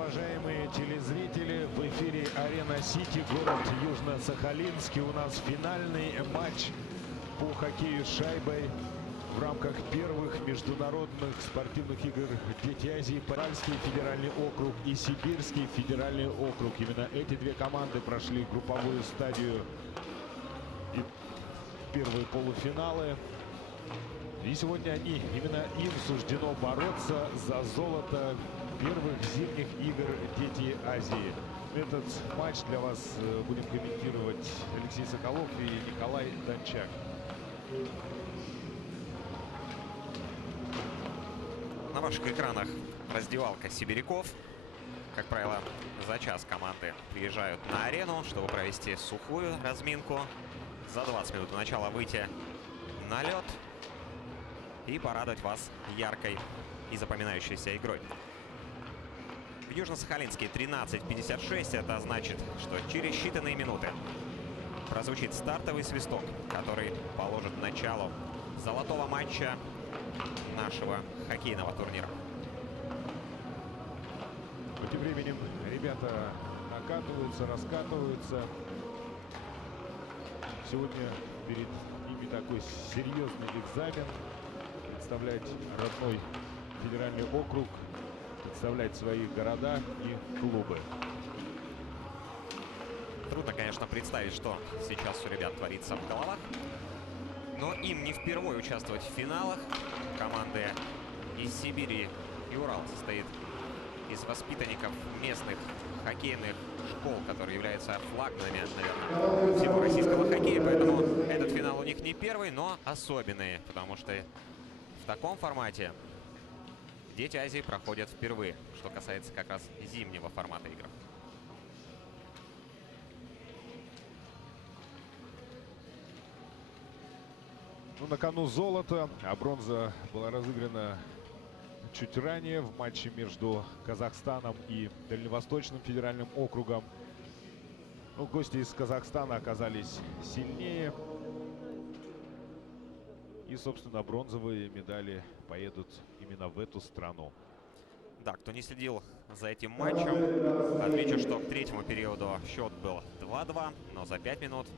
уважаемые телезрители! В эфире Арена Сити, город Южно-Сахалинский. У нас финальный матч по хоккею с шайбой в рамках первых международных спортивных игр «Дети Азии». Уральский федеральный округ и Сибирский федеральный округ. Именно эти две команды прошли групповую стадию и первые полуфиналы. И сегодня именно им суждено бороться за золото первых зимних игр «Дети Азии». Этот матч для вас будем комментировать Алексей Соколов и Николай Дончак. На ваших экранах раздевалка сибиряков. Как правило, за час команды приезжают на арену, чтобы провести сухую разминку. За 20 минут до начала выйти на лед и порадовать вас яркой и запоминающейся игрой. В Южно-Сахалинске 13:56. Это значит, что через считанные минуты прозвучит стартовый свисток, который положит начало золотого матча нашего хоккейного турнира. Тем временем ребята накатываются, раскатываются. Сегодня перед ними такой серьезный экзамен. Представлять родной федеральный округ, представлять свои города и клубы. Трудно, конечно, представить, что сейчас у ребят творится в головах. Но им не впервые участвовать в финалах. Команды из Сибири и Урал состоит из воспитанников местных хоккейных школ, которые являются флагманами, наверное, всего российского хоккея. Поэтому этот финал у них не первый, но особенный, потому что в таком формате Дети Азии проходят впервые, что касается как раз зимнего формата игр. Ну, на кону золото, а бронза была разыграна чуть ранее в матче между Казахстаном и Дальневосточным федеральным округом. Ну, гости из Казахстана оказались сильнее. И, собственно, бронзовые медали поедут именно в эту страну. Да, кто не следил за этим матчем, отмечу, что к третьему периоду счет был 2-2, но за 5 минут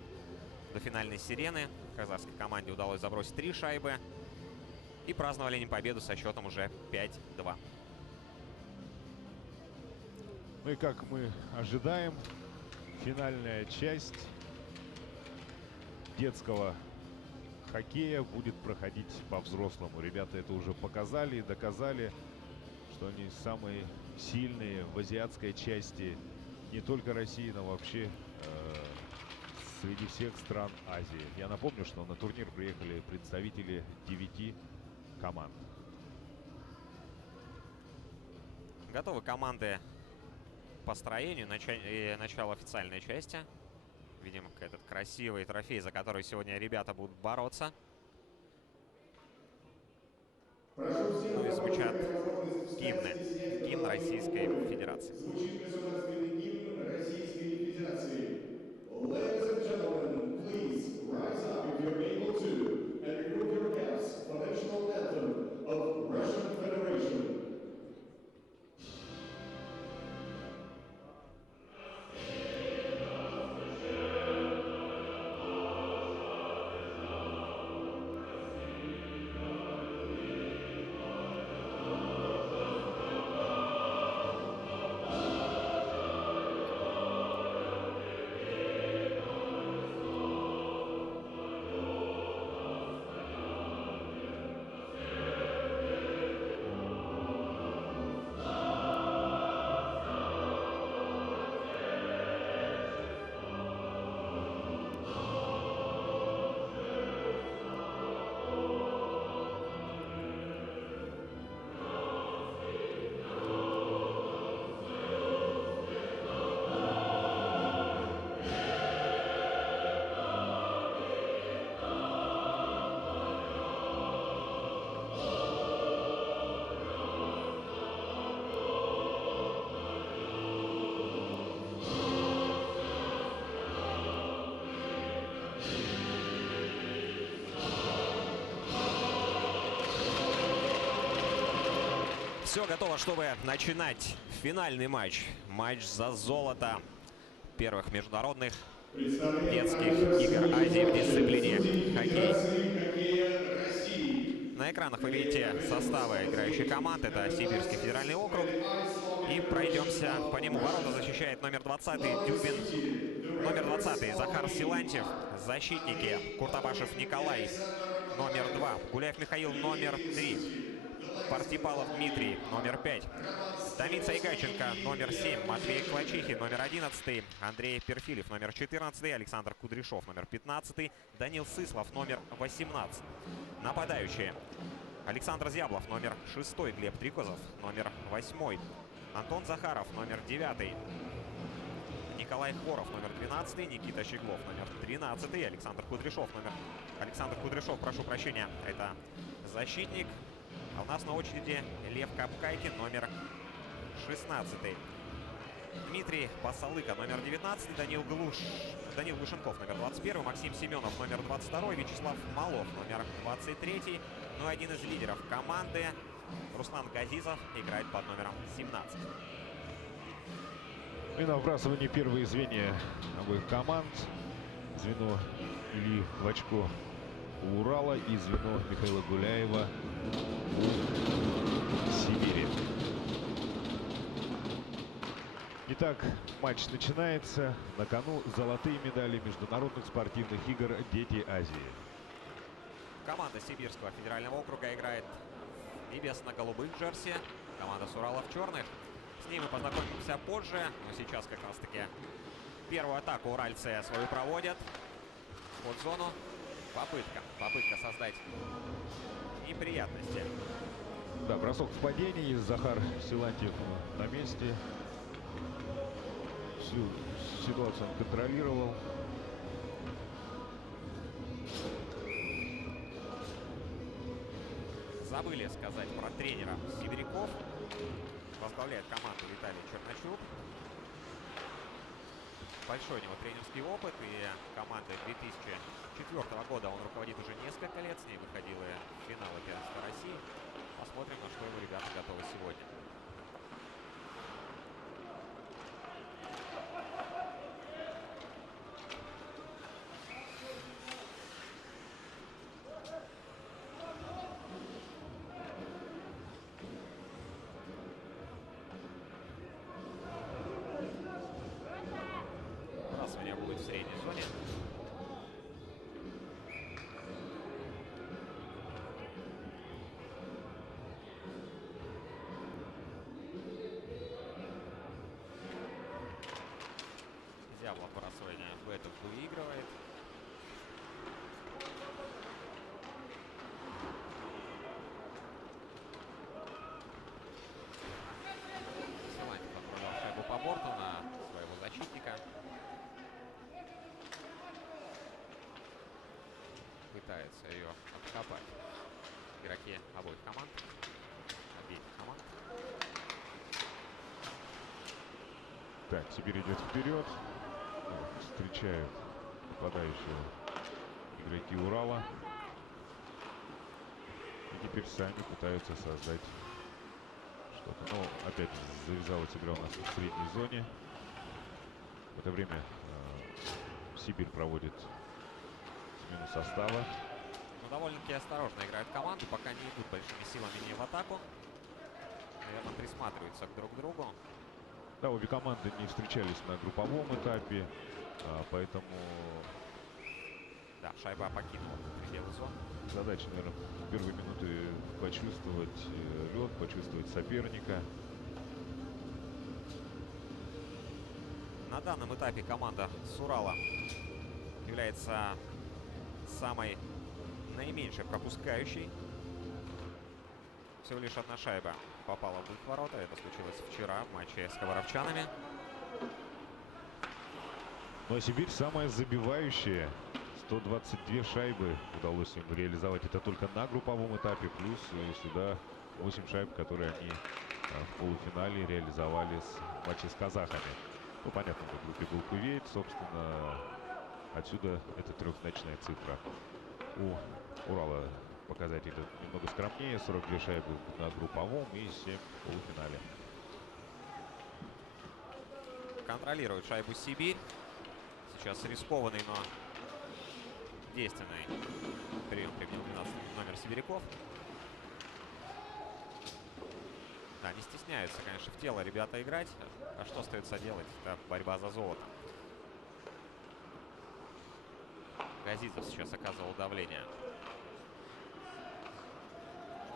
до финальной сирены казахской команде удалось забросить 3 шайбы. И праздновали они победу со счетом уже 5-2. Ну и как мы ожидаем, финальная часть детского хоккея будет проходить по-взрослому. Ребята это уже показали и доказали, что они самые сильные в азиатской части не только России, но вообще среди всех стран Азии. Я напомню, что на турнир приехали представители 9 команд. Готовы команды по строению. Начало официальной части. Видим этот красивый трофей, за который сегодня ребята будут бороться. Ну и звучат гимны. Гимн Российской Федерации. Звучит государственный гимн Российской Федерации. Ladies and gentlemen, please rise up if you're able to and remove your caps for the national anthem of Russian Federation. Все готово, чтобы начинать финальный матч. Матч за золото первых международных детских игр Азии в дисциплине хоккей. На экранах вы видите составы играющих команд. Это Сибирский федеральный округ. И пройдемся по нему. Ворота защищает номер 20 Дюбин. Номер 20 Захар Силантьев. Защитники Куртабашев Николай. Номер 2. Гуляев Михаил. Номер 3. Партипалов Дмитрий. Номер 5. Домица Игаченко. Номер 7. Матвей Клачихин. Номер 11. Андрей Перфилев. Номер 14. Александр Кудряшов. Номер 15. Данил Сыслов. Номер 18. Нападающие. Александр Зяблов. Номер 6. Глеб Трикозов. Номер 8. Антон Захаров. Номер 9. Николай Хворов. Номер 12. Никита Щеглов. Номер 13. Александр Кудряшов. Александр Кудряшов, прошу прощения, это защитник. А у нас на очереди Лев Капкайкин. Номер 16. Дмитрий Басалыка. Номер 19. Данил Глушенков. Номер 21. Максим Семенов. Номер 22. Вячеслав Малов. Номер 23. Ну и один из лидеров команды Руслан Газизов играет под номером 17. И на вбрасывании первые звенья обоих команд. Звено Ильи Клочко у Урала и звено Михаила Гуляева у Сибири. Итак, матч начинается. На кону золотые медали международных спортивных игр «Дети Азии». Команда Сибирского федерального округа играет в небесно-голубых джерси. Команда с Урала в черных. С ней мы познакомимся позже. Но сейчас как раз-таки первую атаку уральцы свою проводят. Под зону. Попытка создать неприятности. Да, бросок в падении. Захар Силантьев на месте. Всю ситуацию он контролировал. Забыли сказать про тренера Сибиряков. Возглавляет команду Виталий Черночук. Большой у него тренерский опыт. И командой 2004 года он руководит уже несколько лет. С ней выходила в финалы первенства России. Посмотрим, на что его ребята готовы сегодня. Бросание будет в средней зоне. Зяблов бросание в эту выигрывает. Силантьев отправлял шайбу по борту на своего защитника. Пытается ее откопать игроки обеих команд. Так, Сибирь идет вперед. Встречают нападающего игроки Урала. И теперь сами пытаются создать что-то. Но опять завязалась игра у нас в средней зоне. В это время Сибирь проводит смену состава. Ну, довольно-таки осторожно играют команды, пока не идут большими силами не в атаку. Наверное, присматриваются друг к другу. Да, обе команды не встречались на групповом этапе, поэтому... Да, шайба покинула пределы зоны. Задача, наверное, в первые минуты почувствовать лед, почувствовать соперника. На данном этапе команда с Урала является самой наименьшей пропускающей. Всего лишь одна шайба попала в их ворота. Это случилось вчера в матче с хабаровчанами. Ну а Сибирь самая забивающая. 122 шайбы удалось им реализовать. Это только на групповом этапе. Плюс сюда 8 шайб, которые они в полуфинале реализовали в матче с казахами. Ну, понятно, в группе был Кувейт. Собственно, отсюда эта трехзначная цифра. У Урала показатели немного скромнее. 42 шайбы на групповом и 7 в полуфинале. Контролирует шайбу Сибирь. Сейчас рискованный, но действенный прием применил 12 номер Сибиряков. Да, не стесняются, конечно, в тело ребята играть. А что остается делать? Это борьба за золото. Газизов сейчас оказывал давление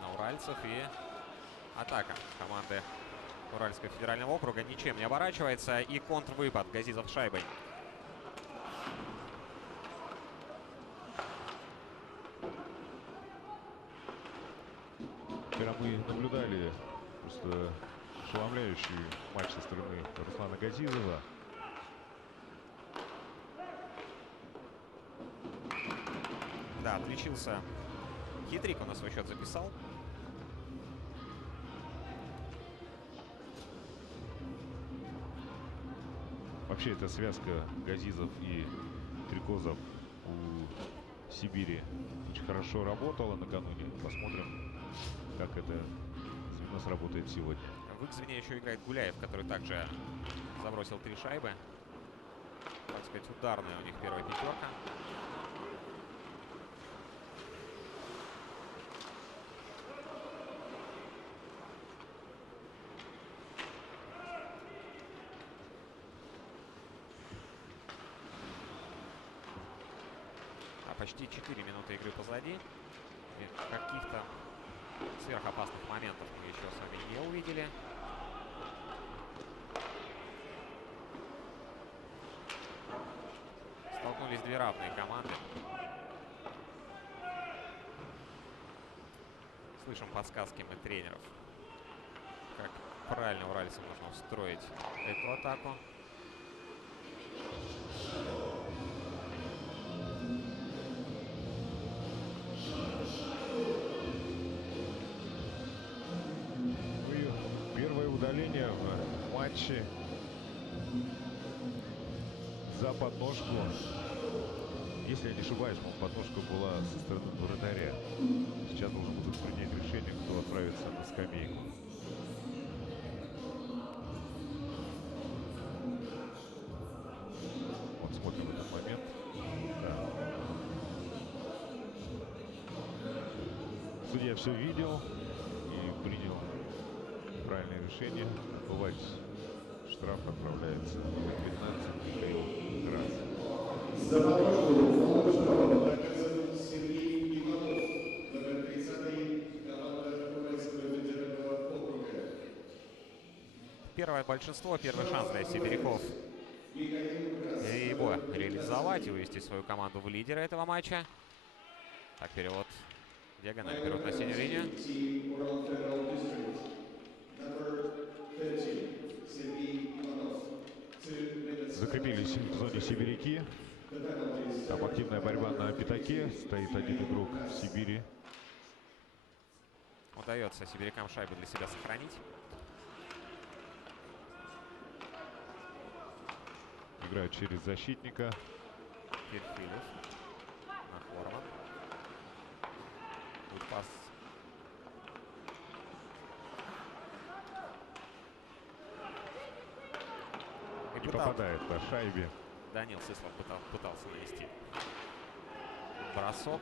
на уральцев. И атака команды Уральского федерального округа ничем не оборачивается. И контрвыпад Газизов шайбой. Вчера мы наблюдали просто ошеломляющий матч со стороны Руслана Газизова. Да, отличился. Хитрик он на свой счет записал. Вообще эта связка Газизов и Трикозов у Сибири очень хорошо работала накануне. Посмотрим, как это звено сработает сегодня. В их звене еще играет Гуляев, который также забросил 3 шайбы. Так сказать, ударная у них первая пятерка. Почти 4 минуты игры позади. И каких-то сверхопасных моментов мы еще с вами не увидели. Столкнулись две равные команды. Слышим подсказки мы тренеров, как правильно уральцам нужно устроить эту атаку. Удаление в матче за подножку. Если я не ошибаюсь, подножка была со стороны вратаря. Сейчас должен будет принять решение, кто отправится на скамейку. Вот смотрим этот момент. Да. Судья все видел и принял правильное решение. Отбывать штраф отправляется в 15 Михаил Грас. За подножку штрафа наказан Сергей Иванов, номер 30, команда Уральского федерального округа. Первое большинство, первый шанс для сибиряков его реализовать и вывести свою команду в лидеры этого матча. Так, перевод. Диагональ, перевод на синюю линию. Закрепились в зоне сибиряки. Там активная борьба на пятаке. Стоит один игрок в Сибири. Удается сибирякам шайбу для себя сохранить. Играют через защитника. Перфилев на Хлорман. Будет пас. Не попадает по шайбе. Данил Сыслов пытался нанести бросок.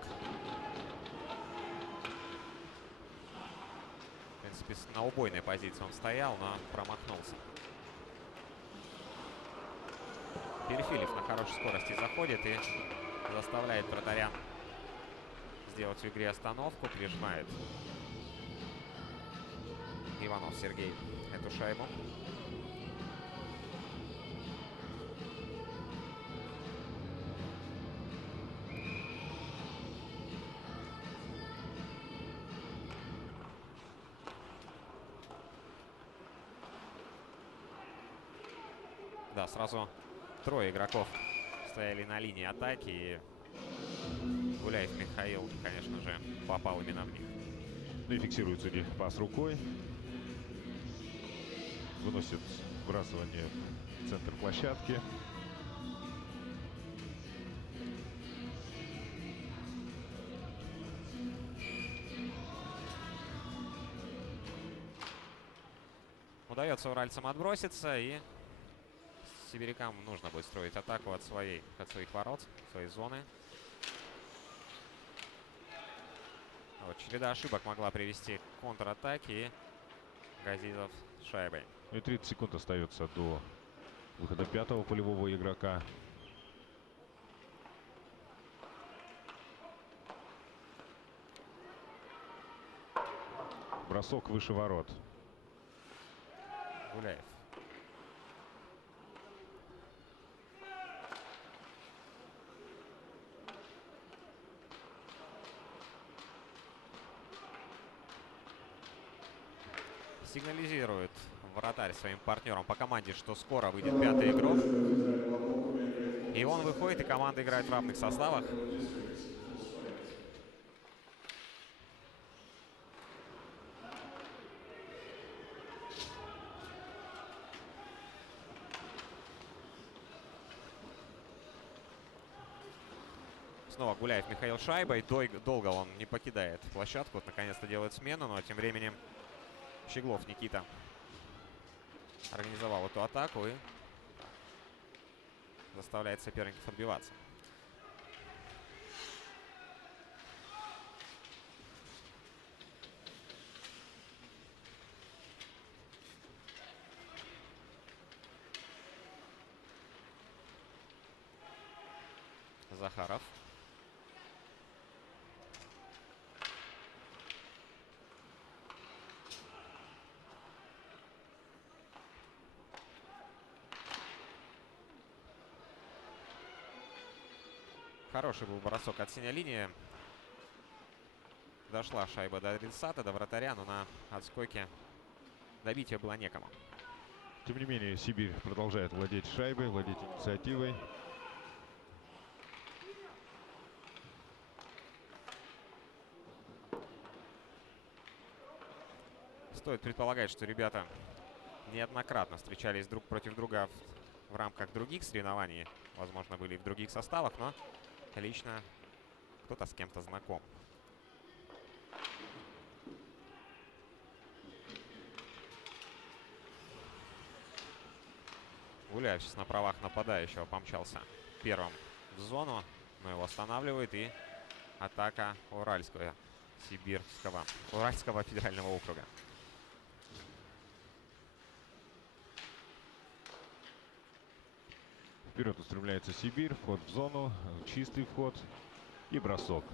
В принципе, на убойной позиции он стоял, но промахнулся. Перфилев на хорошей скорости заходит и заставляет вратаря сделать в игре остановку. Прижимает Иванов Сергей эту шайбу. Да, сразу трое игроков стояли на линии атаки. И Гуляев Михаил, конечно же, попал именно в них. Ну и фиксирует судья пас рукой. Выносит вбрасывание в центр площадки. Удается уральцам отброситься, и сибирякам нужно будет строить атаку от своих ворот, своей зоны. Вот, череда ошибок могла привести к контратаке, и Газизов с шайбой. И 30 секунд остается до выхода пятого полевого игрока. Бросок выше ворот. Гуляев. Сигнализирует вратарь своим партнерам по команде, что скоро выйдет пятый игрок. И он выходит, и команда играет в равных составах. Снова Гуляев Михаил шайбой. Долго он не покидает площадку. Вот наконец-то делает смену, но тем временем Щеглов Никита организовал эту атаку и заставляет соперников отбиваться. Захаров. Хороший был бросок от синей линии. Дошла шайба до адресата, до вратаря, но на отскоке добить ее было некому. Тем не менее, Сибирь продолжает владеть шайбой, владеть инициативой. Стоит предполагать, что ребята неоднократно встречались друг против друга в рамках других соревнований. Возможно, были и в других составах, но лично кто-то с кем-то знаком. Гуляев сейчас на правах нападающего помчался первым в зону, но его останавливает, и атака Уральского федерального округа. Вперед устремляется Сибирь, вход в зону, чистый вход и бросок.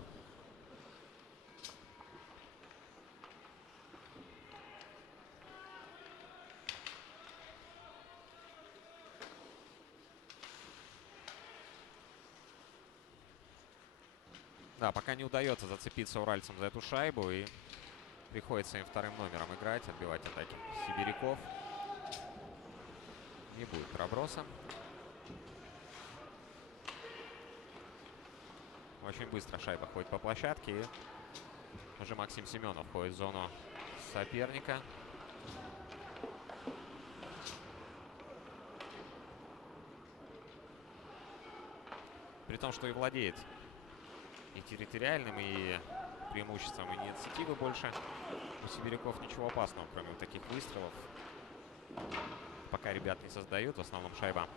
Да, пока не удается зацепиться уральцам за эту шайбу, и приходится им вторым номером играть, отбивать атаки сибиряков. Не будет проброса. Очень быстро шайба ходит по площадке, и уже Максим Семенов входит в зону соперника. При том, что и владеет и территориальным, и преимуществом инициативы больше. У сибиряков ничего опасного, кроме вот таких выстрелов. Пока ребят не создают. В основном шайба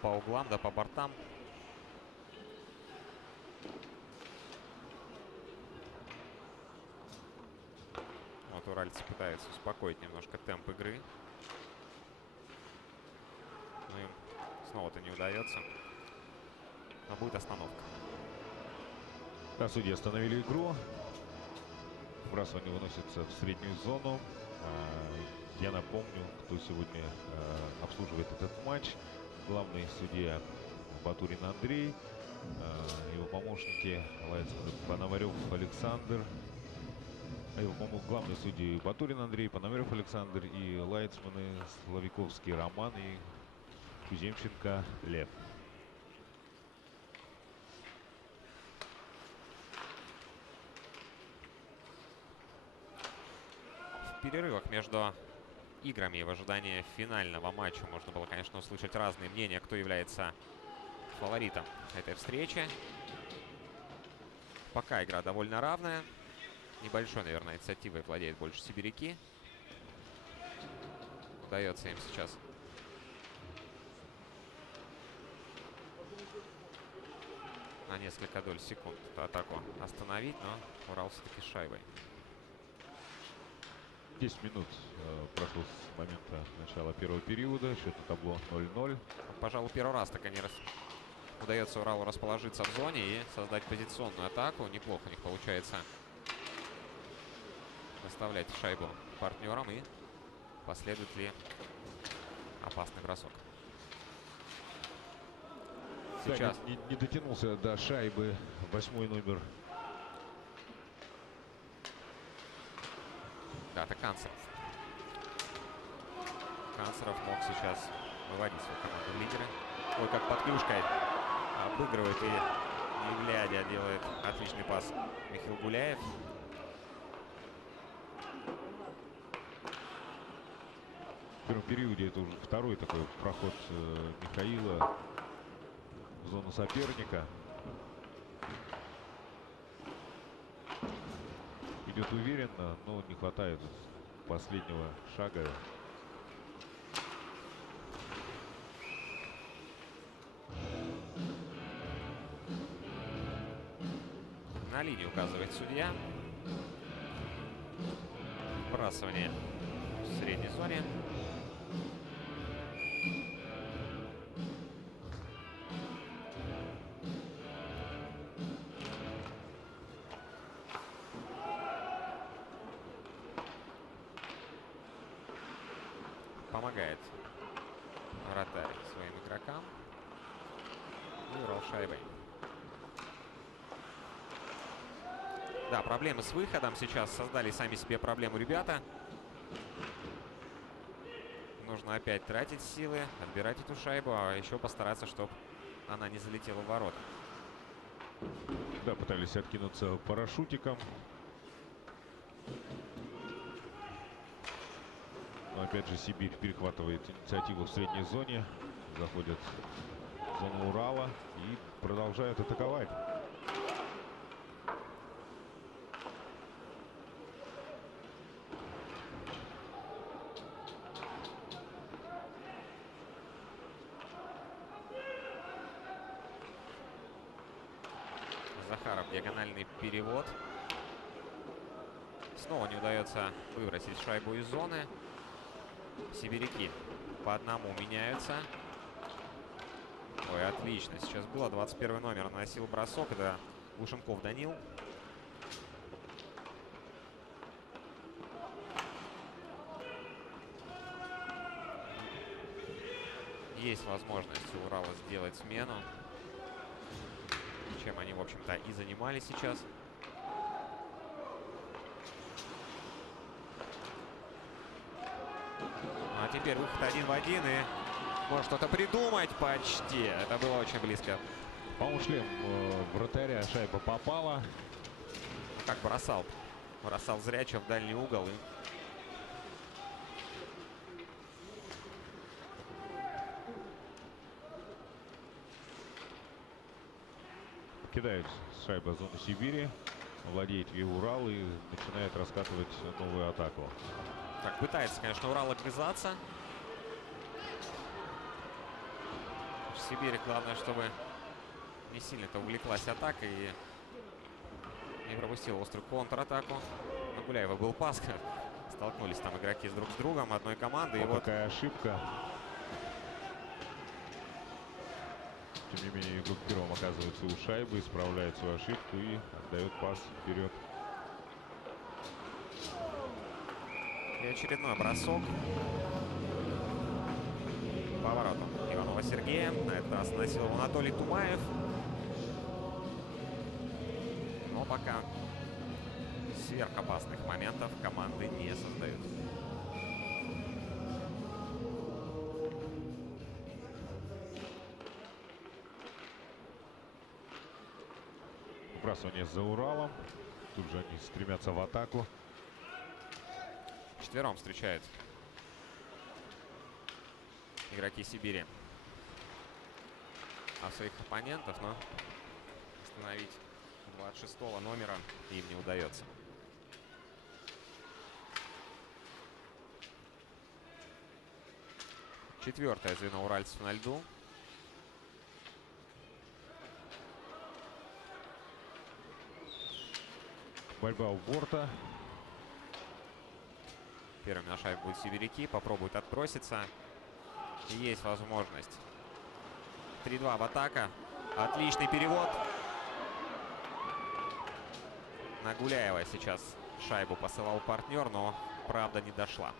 по углам, да по бортам. Вот уральцы пытаются успокоить немножко темп игры. Но им снова-то не удается. Но будет остановка. Да, судьи остановили игру. Вбрасывание выносится в среднюю зону. Я напомню, кто сегодня обслуживает этот матч. Главный судья Батурин Андрей. Его помощники Пономарев Александр. Главные судьи Батурин Андрей, Пономарев Александр и лайцманы Славиковский Роман и Куземченко Лев. В перерывах между играми в ожидании финального матча можно было, конечно, услышать разные мнения, кто является фаворитом этой встречи. Пока игра довольно равная. Небольшой, наверное, инициативой владеют больше сибиряки. удается им сейчас на несколько доль секунд атаку остановить, но Урал все-таки с шайбой. 10 минут прошло с момента начала первого периода. Счет на табло 0-0. Пожалуй, первый раз так они удается Уралу расположиться в зоне и создать позиционную атаку. Неплохо у них получается доставлять шайбу партнерам. И последует ли опасный бросок? Сейчас. Да, не дотянулся до шайбы 8-й номер. Да, это Канцеров. Канцеров мог сейчас выводить свою команду в лидеры. Ой, как под клюшкой обыгрывает и, не глядя, делает отличный пас Михаил Гуляев. В первом периоде это уже второй такой проход Михаила в зону соперника. Идет уверенно, но не хватает последнего шага. На линию указывает судья. Вбрасывание в средней зоне. Помогает вратарь своим игрокам. И Урал шайбой. Да, проблемы с выходом сейчас создали сами себе проблему ребята. Нужно опять тратить силы, отбирать эту шайбу, а еще постараться, чтобы она не залетела в ворота. Да, пытались откинуться парашютиком. Но опять же Сибирь перехватывает инициативу в средней зоне. Заходят в зону Урала и продолжают атаковать. Захаров, диагональный перевод. Снова не удается выбросить шайбу из зоны. Сибиряки по одному меняются. Ой, отлично. Сейчас было. 21 номер наносил бросок. Это Лушенков Данил. Есть возможность у Урала сделать смену, чем они, в общем-то, и занимались сейчас. А теперь выход 1 в 1, и может что-то придумать почти. Это было очень близко. По-моему, шлем вратаря, шайба попала. Как бросал. Бросал зрячо в дальний угол. И кидает шайба в зону Сибири. Владеет ее Урал и начинает раскатывать новую атаку. так, пытается, конечно, Урал огрызаться. В Сибири главное, чтобы не сильно-то увлеклась атакой и не пропустила острую контратаку. На Гуляева был пас. Столкнулись там игроки друг с другом одной команды. Вот и вот такая ошибка. Тем не менее, игрок первым оказывается у шайбы, исправляет свою ошибку и отдает пас вперед. и очередной бросок. Поворотом Иванова Сергея. На этот раз наносил его Анатолий Тумаев. Но пока сверхопасных моментов команды не создают. Вбрасывание за Уралом. Тут же они стремятся в атаку. Четвером встречают игроки Сибири своих оппонентов, но остановить 26-го номера им не удается. Четвертое звено уральцев на льду. Борьба у борта. Первыми на шайбу будут сибиряки. Попробуют отброситься. И есть возможность. 3-2 в атака. Отличный перевод. На Гуляева сейчас шайбу посылал партнер, но правда не дошла.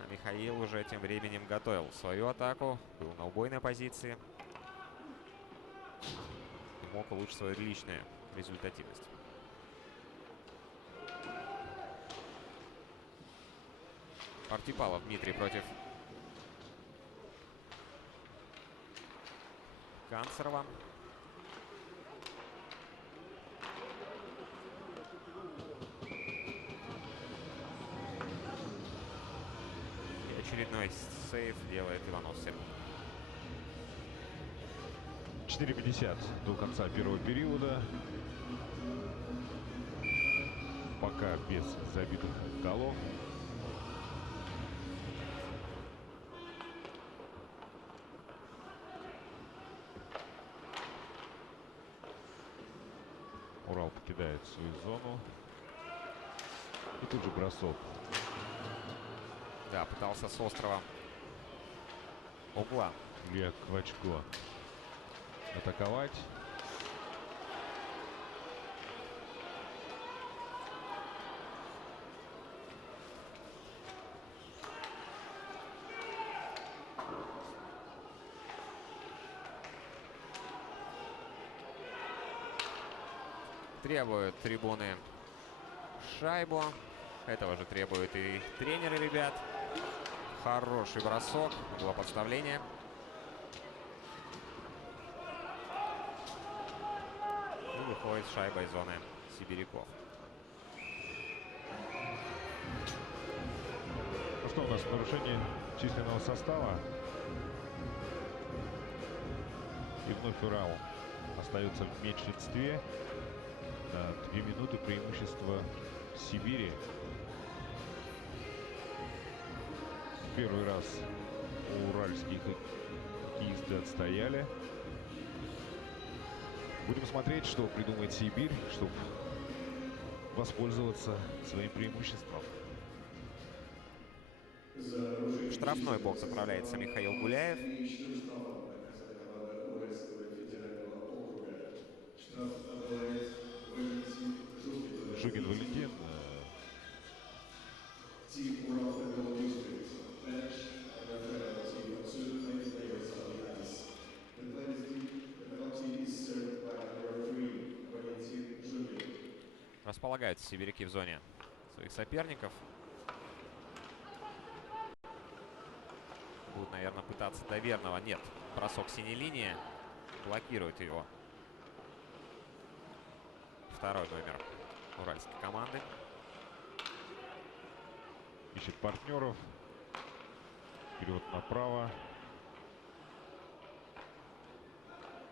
А Михаил уже тем временем готовил свою атаку. Был на убойной позиции. И мог улучшить свою личную результативность. Партипалов Дмитрий против Канцерова. И очередной сейв делает Иванов Сергей. 4:50 до конца первого периода. Пока без забитых голов. Урал покидает свою зону. И тут же бросок. Да, пытался с острова угла. Илья Квачко атаковать. Требуют трибуны шайбу. Этого же требуют и тренеры ребят. Хороший бросок. Было подставление. И выходит шайба из зоны сибиряков. Ну что у нас, нарушение численного состава. И вновь Урал остается в меньшинстве. 2 минуты преимущества Сибири. Первый раз уральские хоккеисты отстояли. Будем смотреть, что придумает Сибирь, чтобы воспользоваться своим преимуществом. В штрафной бокс отправляется Михаил Гуляев. Жугин Валентин. Располагаются сибиряки в зоне своих соперников. Будут, наверное, пытаться до верного. Нет, бросок синей линии. Блокирует его второй номер уральской команды. Ищет партнеров. Перевод направо.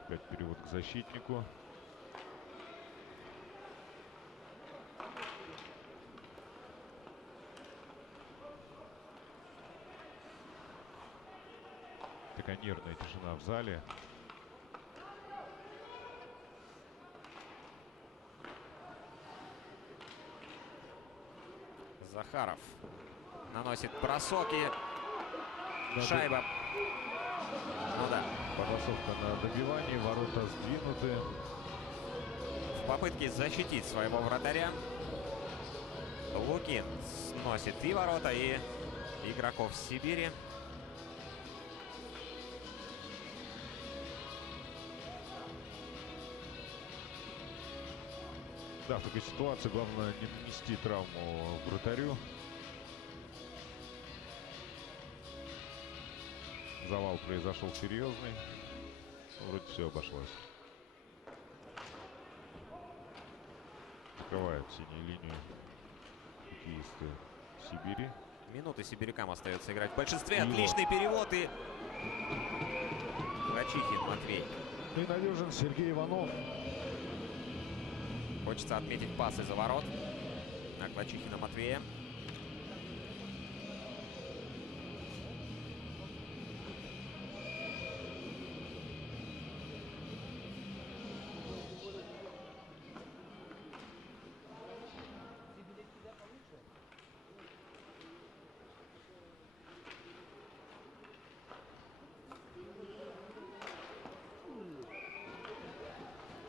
Опять перевод к защитнику. Такая нервная тишина в зале. Захаров наносит бросок и шайба. Ну да. Подбросовка на добивании. Ворота сдвинуты. В попытке защитить своего вратаря Лукин сносит и ворота, и игроков Сибири. Да, в такой ситуации главное не нанести травму вратарю. Завал произошел серьезный. Вроде все обошлось. Закрывают синюю линию хоккеисты Сибири. Минуты сибирякам остается играть в большинстве. Отличный перевод и Рачихин Матвей. Ну и надежен Сергей Иванов. Хочется отметить пас из-за ворот на Клачихина Матвея.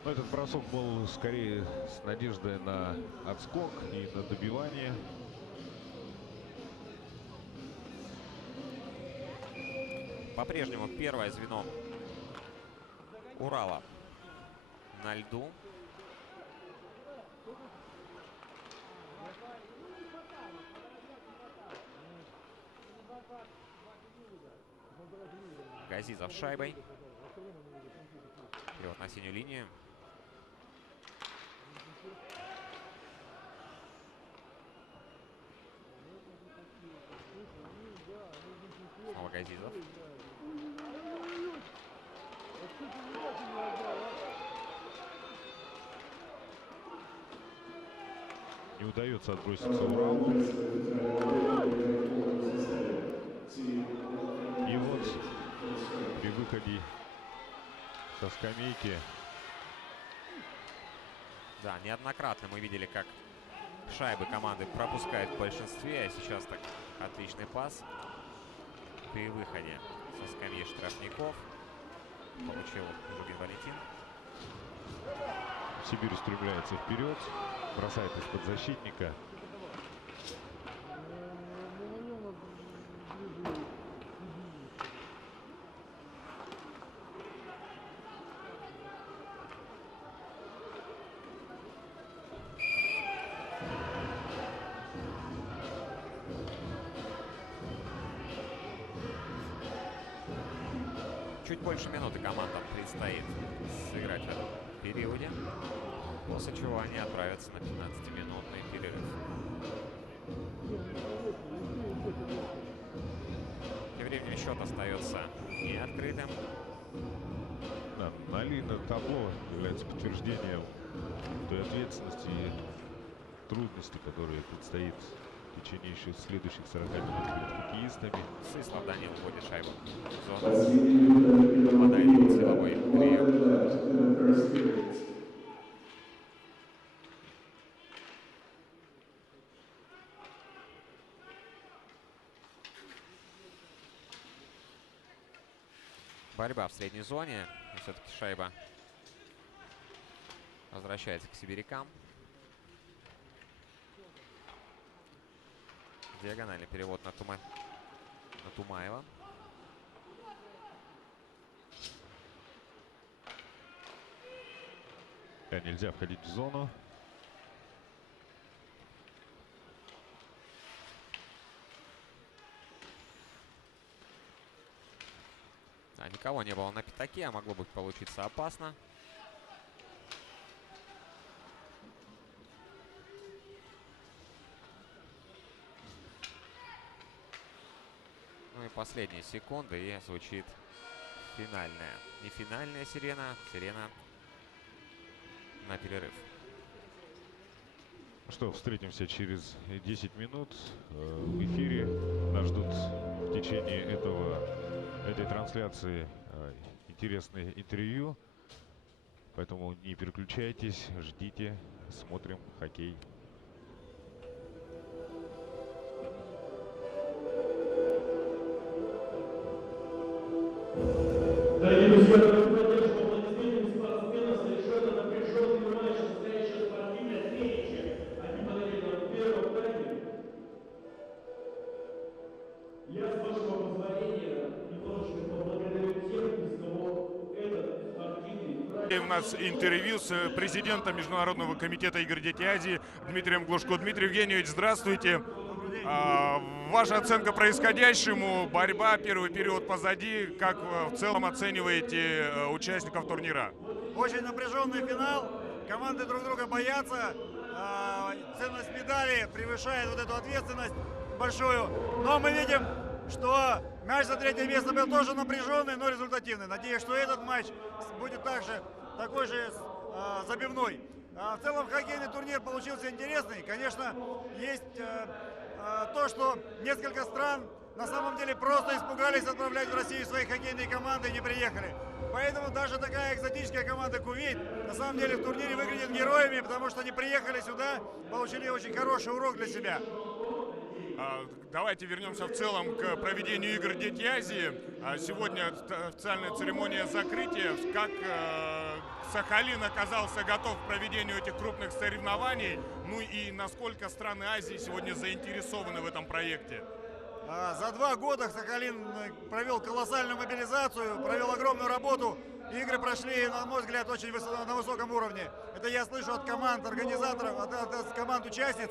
Но этот бросок был скорее с надеждой на отскок и на добивание. По-прежнему первое звено Урала на льду. Газизов с шайбой. И вот на синюю линию. Снова Газизов. Не удается отброситься Уралу. И вот при выходе со скамейки. Да, неоднократно мы видели, как шайбы команды пропускают в большинстве. А сейчас так отличный пас при выходе со скамьи штрафников. Получил Жугин Валентин. Сибирь устремляется вперед. Бросает из-под защитника. Чуть больше минуты командам предстоит сыграть в этом периоде, после чего они отправятся на 15-минутный перерыв. Тем временем счет остается неоткрытым. Да, на табло является подтверждением той ответственности и трудности, которые предстоит в течение еще следующих 40 минут перед хоккеистами. Сыслов Данил вводит шайбу в зону. Попадает в силовой прием. Борьба в средней зоне. И все-таки шайба возвращается к сибирякам. Диагональный перевод на Тумаева. Да, нельзя входить в зону. Да, никого не было на пятаке, а могло быть получиться опасно. Ну и последние секунды, и звучит финальная. Не финальная сирена, сирена на перерыв. Что, встретимся через 10 минут в эфире. Нас ждут в течение этой трансляции интересные интервью. Поэтому не переключайтесь, ждите, смотрим хоккей. Дорогие друзья, давайте поддержим аплодисментами спортсмена, совершенно напряженный матч, настоящая спортивная встреча. Они подарили нам в первом тайме. Я, с вашего позволения, немножечко поблагодарю тех, из кого этот спортивный праздник. У нас интервью с президентом Международного комитета игр Дети Азии Дмитрием Глушко. Дмитрий Евгеньевич, здравствуйте. Ваша оценка происходящему, борьба, первый период позади. Как в целом оцениваете участников турнира? Очень напряженный финал. Команды друг друга боятся. Ценность медали превышает вот эту ответственность большую. Но мы видим, что матч за третье место был тоже напряженный, но результативный. Надеюсь, что этот матч будет такой же забивной. В целом хоккейный турнир получился интересный. Конечно, есть то, что несколько стран на самом деле просто испугались отправлять в Россию свои хоккейные команды и не приехали. Поэтому даже такая экзотическая команда Кувейт на самом деле в турнире выглядит героями, потому что они приехали сюда, получили очень хороший урок для себя. Давайте вернемся в целом к проведению игр Дети Азии. Сегодня официальная церемония закрытия. Как Сахалин оказался готов к проведению этих крупных соревнований? Ну и насколько страны Азии сегодня заинтересованы в этом проекте? За 2 года Сахалин провел колоссальную мобилизацию, провел огромную работу. Игры прошли, на мой взгляд, очень на высоком уровне. Это я слышу от команд организаторов, от команд участниц.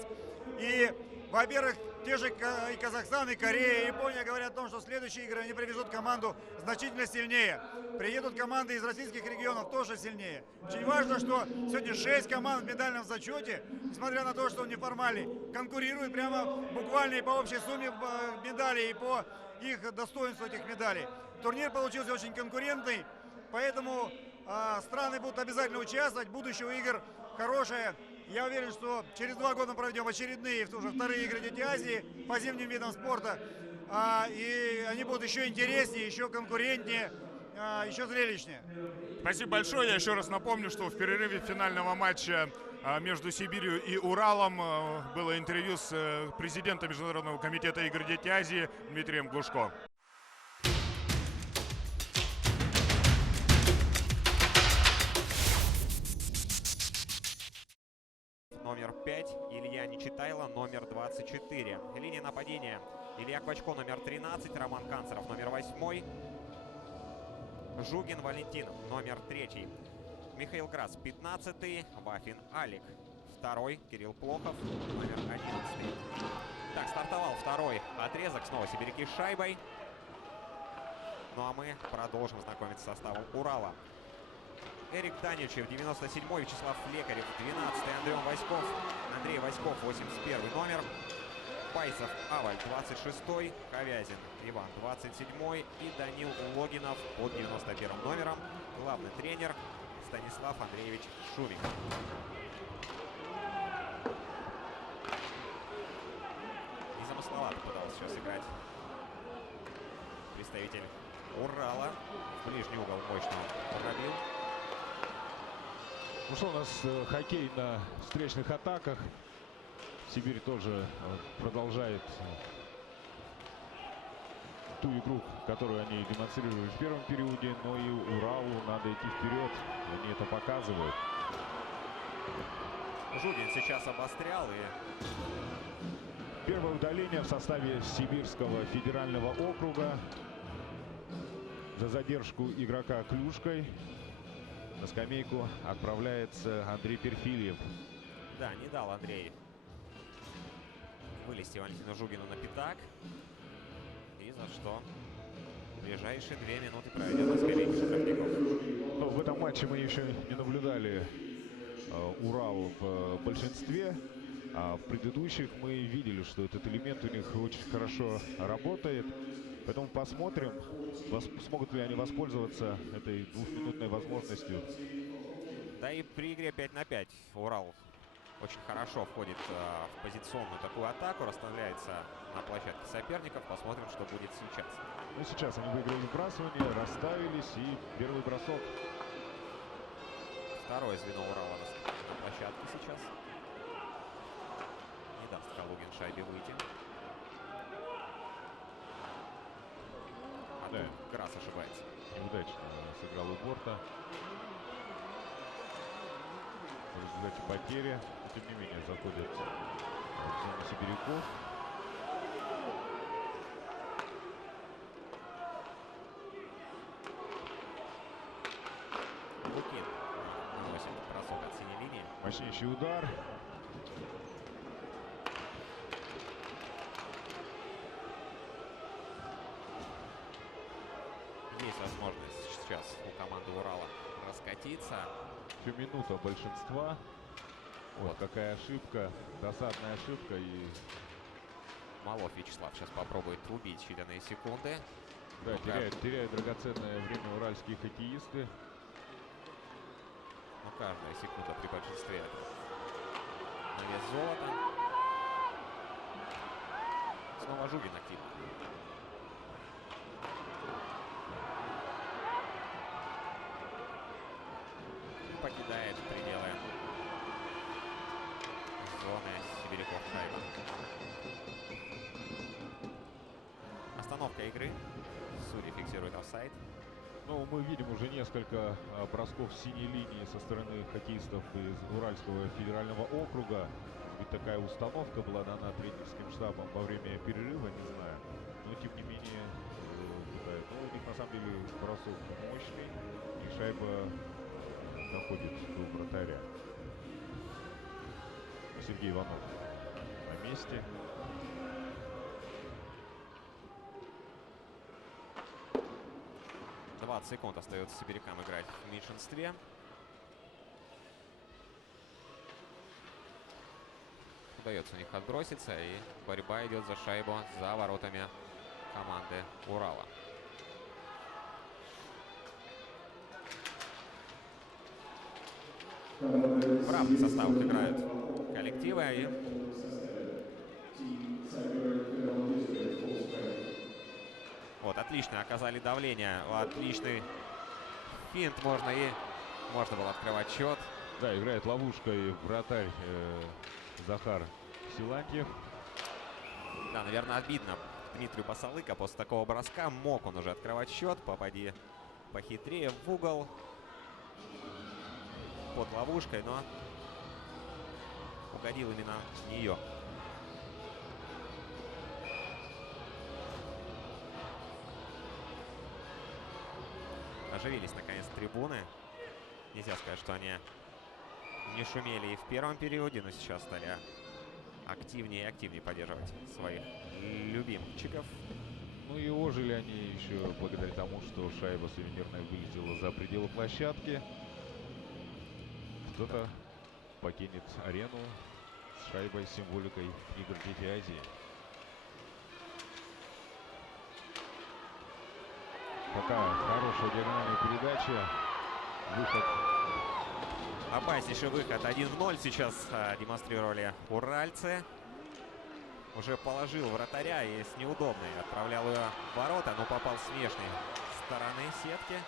И, во-первых, те же и Казахстан, и Корея, и Япония говорят о том, что в следующие игры они привезут команду значительно сильнее. Приедут команды из российских регионов тоже сильнее. Очень важно, что сегодня 6 команд в медальном зачете, несмотря на то, что он неформальный, конкурируют прямо буквально и по общей сумме медалей, и по их достоинству этих медалей. Турнир получился очень конкурентный, поэтому страны будут обязательно участвовать. Будущее у игр хорошее. Я уверен, что через 2 года мы проведем очередные, уже вторые игры Дети Азии по зимним видам спорта. И они будут еще интереснее, еще конкурентнее, еще зрелищнее. Спасибо большое. Я еще раз напомню, что в перерыве финального матча между Сибирью и Уралом было интервью с президентом Международного комитета игр Дети Азии Дмитрием Глушко. Номер 5 Илья Нечитайло, номер 24. Линия нападения: Илья Квачко, номер 13, Роман Канцеров, номер 8, Жугин Валентин, номер 3, Михаил Грац, 15, Вафин Алик, 2, Кирилл Плохов, номер 11. Так, стартовал второй отрезок, снова сибиряки с шайбой. Ну а мы продолжим знакомиться с составом Урала. Эрик Даничев, 97-й, Вячеслав Лекарев, 12-й, Андрей Васьков, 81 номер, Пайсов Аваль, 26-й, Ковязин Иван, 27-й и Данил Логинов под 91 номером. Главный тренер Станислав Андреевич Шурик. Незамысловато пытался сейчас играть представитель Урала. В ближний угол мощно пробил. Ну что, у нас хоккей на встречных атаках. Сибирь тоже продолжает ту игру, которую они демонстрировали в первом периоде, но и Уралу надо идти вперед. Они это показывают. Жугин сейчас обострял и... Первое удаление в составе Сибирского федерального округа. За задержку игрока клюшкой на скамейку отправляется Андрей Перфильев. Да, не дал Андрей вылезти Валентину Жугину на пятак. И за что в ближайшие 2 минуты проведет на скамейке штрафников. Но в этом матче мы еще не наблюдали Урал в большинстве. А в предыдущих мы видели, что этот элемент у них очень хорошо работает. Поэтому посмотрим, смогут ли они воспользоваться этой 2-минутной возможностью. Да и при игре 5 на 5 Урал очень хорошо входит в позиционную такую атаку, расставляется на площадке соперников. Посмотрим, что будет сейчас. Ну, сейчас они выиграли выбрасывание, расставились, и первый бросок. Второе звено Урала на площадке сейчас. Не даст Калугин шайбе выйти. А Да. тут Грас ошибается. Неудачно сыграл у борта. В результате потери, но тем не менее заходят в зону сибиряков. Лукин наносит бросок от синей линии. Мощнейший удар. Есть возможность сейчас у команды Урала раскатиться. Еще минута большинства. Вот какая ошибка. Досадная ошибка. И Малов Вячеслав сейчас попробует убить считанные секунды. да, Ну, теряют драгоценное время уральские хоккеисты. Но каждая секунда при большинстве на вес золота. Снова Жугин активно. Покидает пределы зоны Сибиряков шайба. Остановка игры. Судьи фиксируют офсайд. Ну, мы видим уже несколько бросков с синей линии со стороны хоккеистов из Уральского федерального округа. Ведь такая установка была дана тренерским штабом во время перерыва, не знаю. Но тем не менее, ну, у них на самом деле бросок мощный, и шайба доходит до вратаря. Сергей Иванов на месте. — 20 секунд остается сибирякам играть в меньшинстве. Удается у них отброситься, и борьба идет за шайбу за воротами команды Урала. В равных составах играют коллективы, и вот, отлично оказали давление, отличный финт, можно было открывать счет. Да, играет ловушкой вратарь Захар Силантьев. Да, наверное, обидно Дмитрию Басалыка после такого броска. Мог он уже открывать счет, попади похитрее в угол под ловушкой, но угодил именно в нее. Оживились наконец трибуны. Нельзя сказать, что они не шумели и в первом периоде, но сейчас стали активнее и активнее поддерживать своих любимчиков. Ну и ожили они еще благодаря тому, что шайба сувенирная вылетела за пределы площадки. Кто-то покинет арену с шайбой с символикой игр Дети Азии. Пока хорошая диагональная передача. Выход. Опаснейший выход. 1-0 сейчас демонстрировали уральцы. Уже положил вратаря и с неудобной отправлял ее в ворота, но попал с внешней стороны сетки.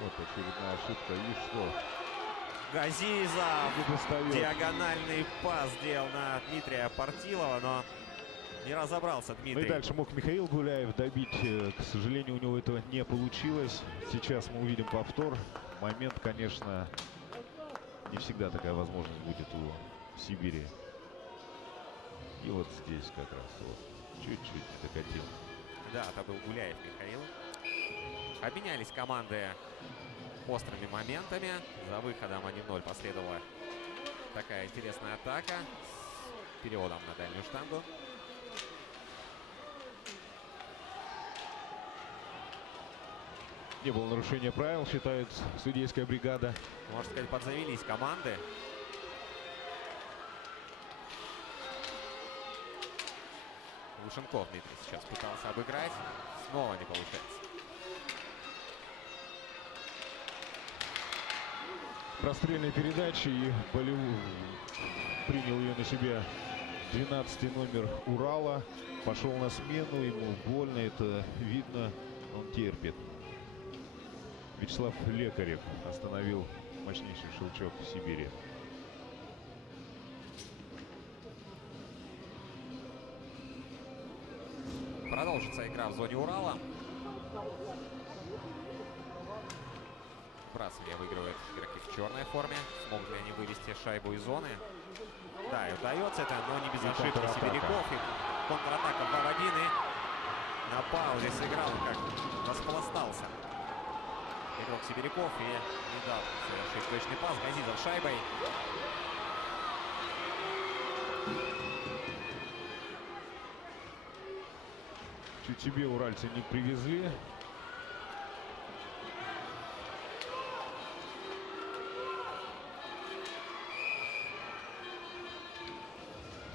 Вот очередная ошибка. И что? Газизов диагональный пас сделал на Дмитрия Портилова, но не разобрался Дмитрий. Ну и дальше мог Михаил Гуляев добить. К сожалению, у него этого не получилось. Сейчас мы увидим повтор. Момент, конечно, не всегда такая возможность будет у Сибири. И вот здесь как раз вот чуть-чуть не докатил. Да, это был Гуляев Михаил. Обменялись команды острыми моментами. За выходом 1-0 последовала такая интересная атака с переводом на дальнюю штангу. Не было нарушения правил, считает судейская бригада. Можно сказать, подзавелись команды. Лушенков Дмитрий сейчас пытался обыграть. Снова не получается. Прострельной передачи, и Болеву принял ее на себя 12-й номер Урала. Пошел на смену, ему больно, это видно, он терпит. Вячеслав Лекарев остановил мощнейший щелчок в Сибири. Продолжится игра в зоне Урала. Вбрасывание выигрывает игроки в черной форме. Смогут ли они вывести шайбу из зоны? Да, и удается это, но не без ошибки Сибиряков. И контратака 2 в 1. И на паузе сыграл, как распластался игрок Сибиряков и не дал совершить точный пас. Газизов шайбой. Чуть себе уральцы не привезли.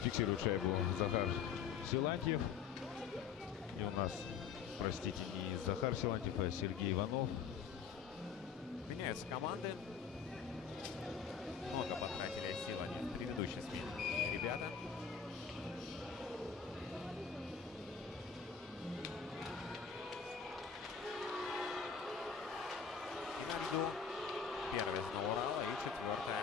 Фиксирует шайбу Захар Силантьев. И у нас, простите, не Захар Силантьев, а Сергей Иванов. Меняются команды. Много потратили сил они в предыдущей смене. Ребята. И на льду первая звено Урала и четвертая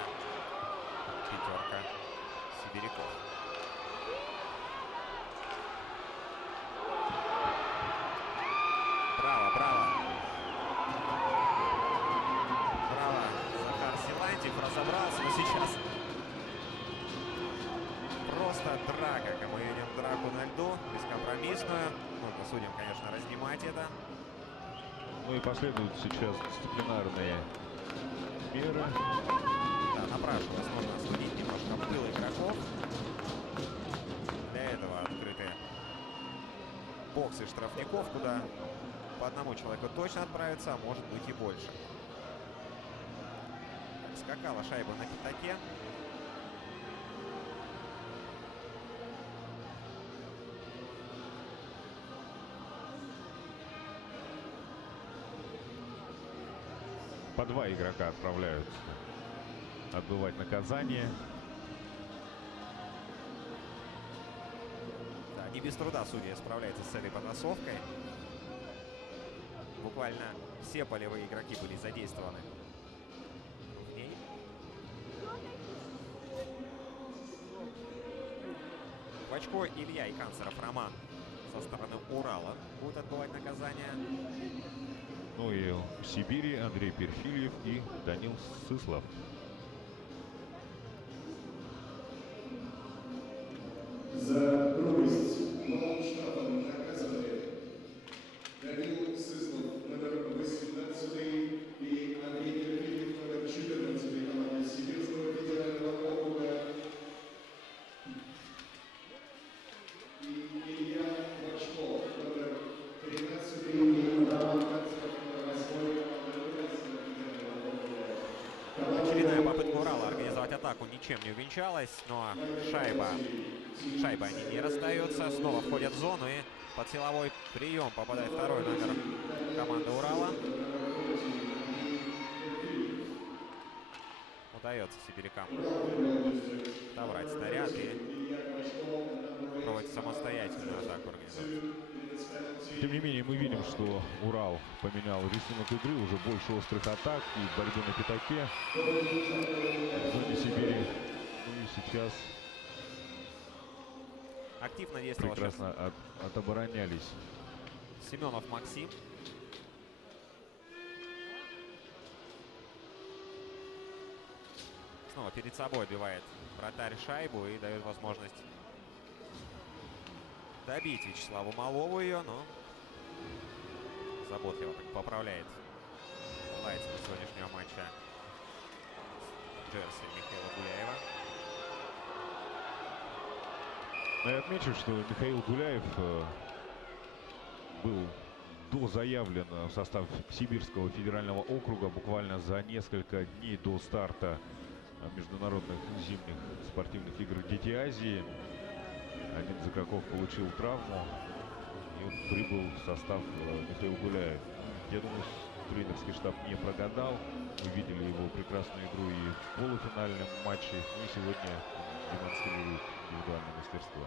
поясную. Нужно судьям, конечно, разнимать это. Ну и последуют сейчас дисциплинарные меры. Да, напрашивалось, нужно остудить немножко пыл игроков. Для этого открыты боксы штрафников, куда по одному человеку точно отправится, а может быть и больше. Скакала шайба на пятаке. По 2 игрока отправляются отбывать наказание. Да, не без труда судья справляется с этой потасовкой. Буквально все полевые игроки были задействованы в ней. Вачко Илья и Канцеров Роман со стороны Урала будут отбывать наказание. Ну и в Сибири Андрей Перфильев и Данил Сыслов. За грубость новым штрафом наказаны Данил Сыслов, номер 18, и Андрей Перфильев, номер 14 команды Сибирского федерального округа. И Илья Вачко, номер 13, и Роман Канцеров, номер 8 команды Уральского федерального округа. Очередная попытка Урала организовать атаку ничем не увенчалась, но шайба они не расстаются. Снова входят в зону и под силовой прием попадает второй номер команды Урала. Удается сибирякам отобрать снаряд и проводить самостоятельную атаку организации. Тем не менее, мы видим, что Урал поменял рисунок игры, уже больше острых атак и борьбы на пятаке в зоне Сибири. Ну и сейчас Активно действовал прекрасно отоборонялись. Семенов Максим. Снова перед собой отбивает вратарь шайбу и дает возможность добить Вячеславу Малову ее, но заботливо так поправляет лайцер сегодняшнего матча джерси Михаила Гуляева. Но я отмечу, что Михаил Гуляев был дозаявлен в состав Сибирского федерального округа буквально за несколько дней до старта международных зимних спортивных игр «Дети Азии». Один из игроков получил травму, и вот прибыл в состав Михаил Гуляев. Я думаю, тренерский штаб не прогадал. Мы видели его прекрасную игру и в полуфинальном матче, и сегодня демонстрирует индивидуальное мастерство.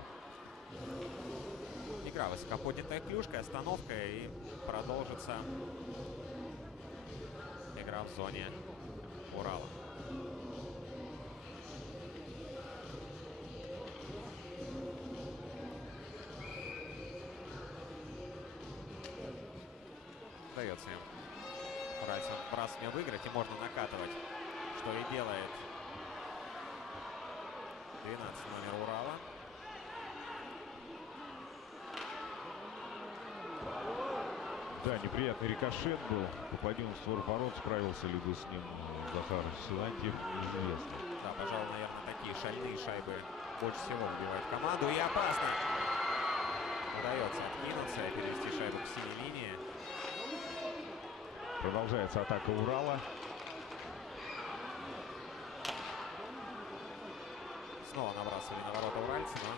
Игра высокоподнятая клюшкой, остановка, и продолжится игра в зоне Урала. Удается им уральцам бросание выиграть, и можно накатывать, что и делает 12 номер Урала. Да, неприятный рикошет был. Попадил в створ ворот, справился ли бы с ним Захар Силантьев, неизвестно. Да, пожалуй, наверное, такие шальные шайбы больше всего убивают команду. И опасно. Удается откинуться и перевести шайбу к синей линии. Продолжается атака Урала. Снова набрасывали на ворота уральцы, но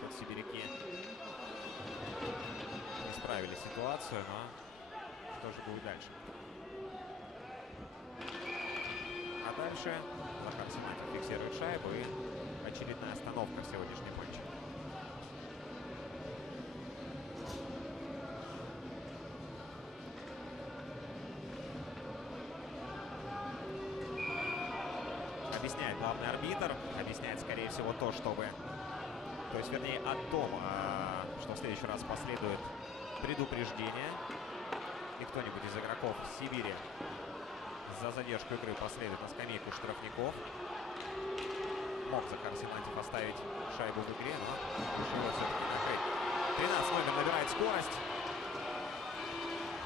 тут сибиряки исправили ситуацию, но что же будет дальше? А дальше Захар Силантьев фиксирует шайбу, и очередная остановка в сегодняшнем матче. Объясняет главный арбитр, объясняет, скорее всего, то, чтобы... То есть, вернее, о том, что в следующий раз последует предупреждение, и кто-нибудь из игроков Сибири за задержку игры последует на скамейку штрафников. Мог Захар Силантьев оставить шайбу в игре, но решил все-таки накрыть. 13 номер набирает скорость.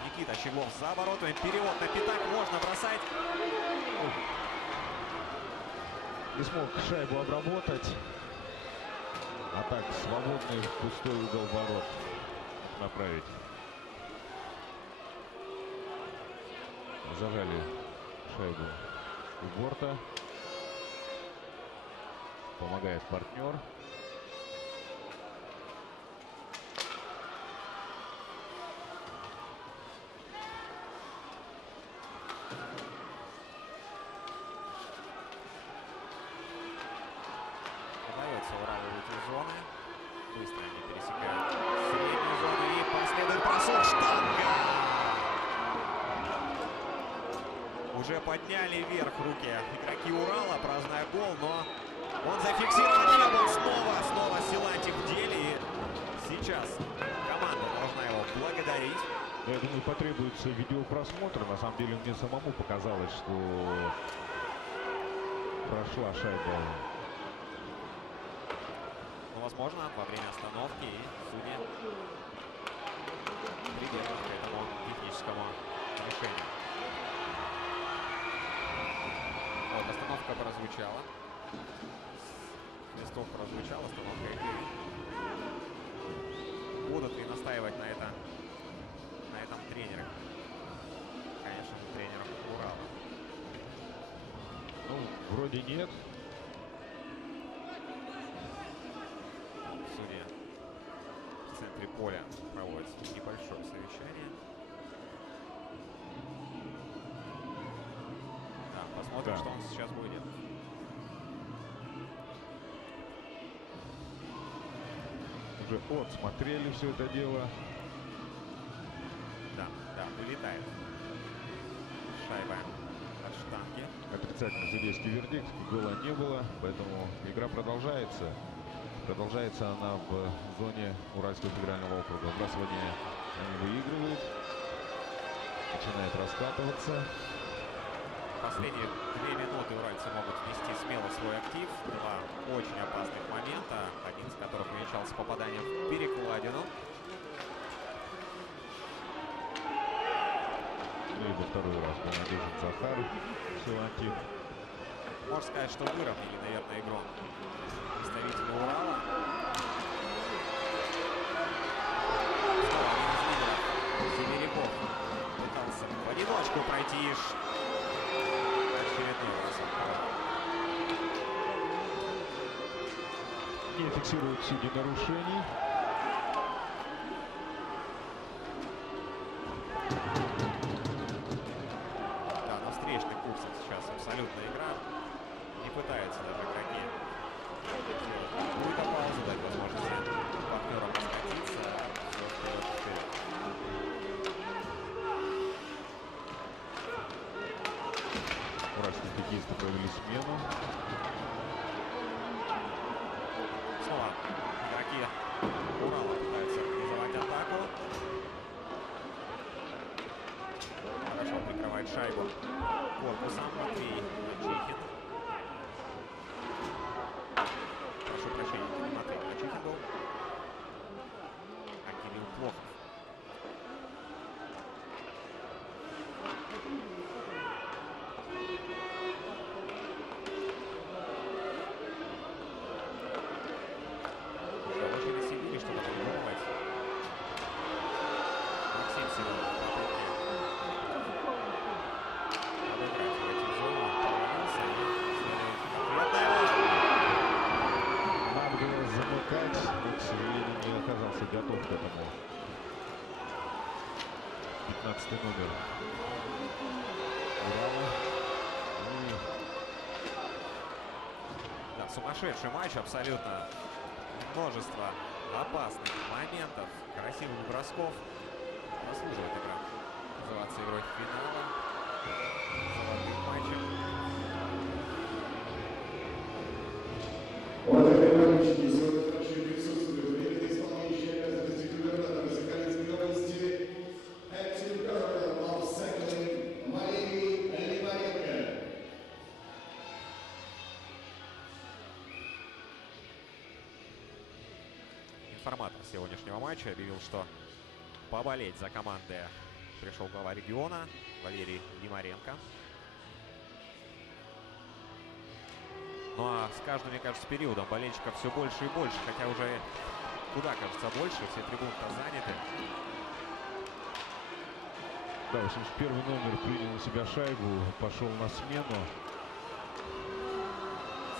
Никита Щеглов за оборотами. Перевод на пятак. Можно бросать. Не смог шайбу обработать. А так, свободный пустой угол ворот направить. Зажали шайбу у борта. Помогает партнер. Удается Уралу выйти из зоны. Быстро они пересекают среднюю зону и последует бросок. Штанга! Уже подняли вверх руки игроки Урала, празднуя гол, но он зафиксирован не был. Снова Силантьев в деле. И сейчас команда должна его благодарить. Я думаю, потребуется видеопросмотр. На самом деле мне самому показалось, что прошла шайба. Ну, возможно, во время остановки и судьи придерживаются к этому техническому решению. Вот, остановка прозвучала. Свисток прозвучал, остановка игры. Будут ли настаивать на этом тренеры? Конечно, тренер Урала. Ну, вроде нет. Судья в центре поля проводит небольшое совещание. Да, посмотрим, Да. что он сейчас будет делать. Уже отсмотрели все это дело. Да, вылетает шайба от штанги. Отрицательный судейский вердикт. Гола не было, поэтому игра продолжается. Продолжается она в зоне Уральского федерального округа. Вбрасывание они выигрывают. Начинает раскатываться. Последние 2 минуты уральцы могут внести смело свой актив. Два очень опасных момента, один из которых увенчался попаданием в перекладину. Ну и во второй раз понадежен Захар Силантьев. Можно сказать, что выровняли, наверное, игру представители Урала. Снова один из лидеров, Сибиряков, пытался в одиночку пройти. Очередной бросок. Не фиксируют судьи нарушений. Да, на встречных курсах сейчас абсолютно игра. Не пытаются даже игроки. Будет пауза, дать возможность партнерам раскатиться. Все вперед и вперед. Уральские хоккеисты провели смену. Снова игроки Урала пытаются организовать атаку. Хорошо прикрывает шайбу корпусом Матвей Мачихин. Прошу прощения, не Матвей Мачихин был, а Кирилл Плохов. Очень осилили что-то придумывать. Максим сегодня в попытке подыграть в эти зоны провалился и следует ответная. Надо было замыкать, но, к сожалению, не оказался готов к этому. 15 номер Урала. Да, сумасшедший матч, абсолютно множество опасных моментов, красивых бросков. Заслуживает игра называться игрой финала золотых матчей. Уважаемые товарищи, сегодня также присутствует временно исполняющий обязанности губернатора Сахалинской области acting governor of Sakhalin Мария Лимаренко. информатор сегодняшнего матча объявил, что поболеть за командой пришел глава региона Валерий Лимаренко. Ну а с каждым, мне кажется, периодом болельщиков все больше и больше, хотя уже куда, кажется, больше, все трибуны-то заняты. Да, 81 номер принял на себя шайбу, пошел на смену.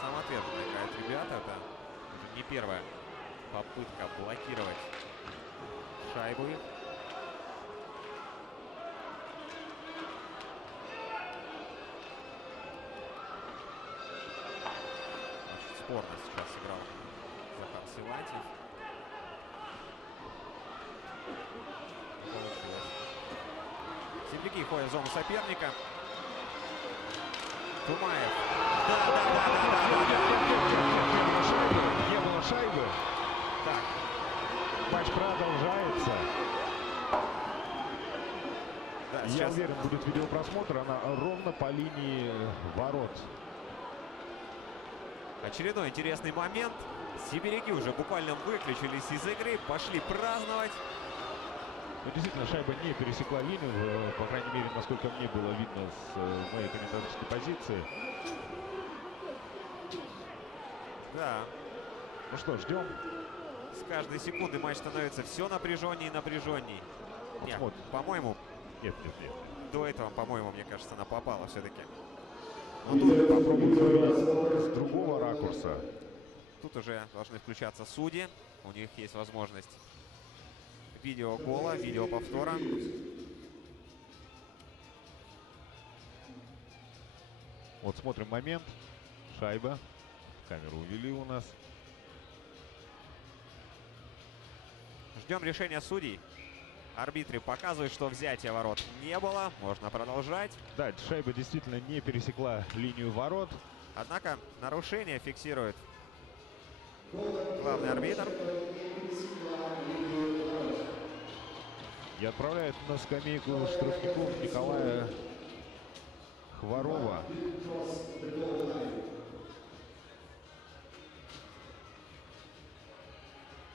Самоотверженно играют ребята. Это уже не первая попытка блокировать шайбу. Очень спорно сейчас играл Захар Силантьев. Получилось. Земляки ходят в зону соперника. Тумаев. Не было шайбы. Так, Матч продолжается. да, Я сейчас уверен, будет видеопросмотр. Она ровно по линии ворот. очередной интересный момент. Сибиряки уже буквально выключились из игры, пошли праздновать. Ну, действительно, шайба не пересекла линию, по крайней мере, насколько мне было видно с моей комментаторской позиции. Да, Ну что, ждем. с каждой секунды матч становится все напряженнее и напряженнее. Нет, Вот. по-моему, Нет. до этого, по-моему, мне кажется, она попала все-таки. Попробуем с другого ракурса. Тут уже должны включаться судьи. У них есть возможность видео гола, видео повтора. Вот смотрим момент. Шайба. Камеру увели у нас. Ждем решения судей. Арбитры показывают, что взятия ворот не было. Можно продолжать. Да, шайба действительно не пересекла линию ворот. Однако нарушение фиксирует главный арбитр. И отправляет на скамейку штрафников Николая Хворова.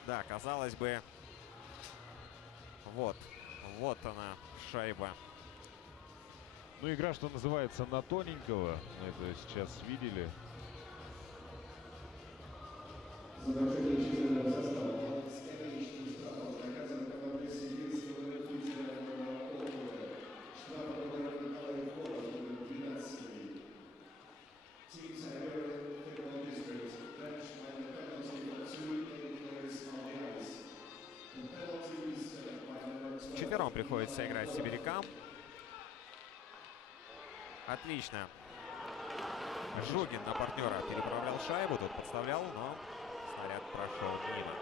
Да, казалось бы, вот она, шайба. Ну, игра, что называется, на тоненького. Мы это сейчас видели. Завершение чемпионата состава с конечным штрафом наказан командой Сибирского федерального округа. Штрафом ударил Николай Хворов, номер 12. Team Siberian Football District, bench by the penalty for 2 players on the ice. The penalty is set by number 12. Четвером приходится играть сибирякам. Отлично. Жугин на партнера переправлял шайбу, тут подставлял, но снаряд прошел мимо.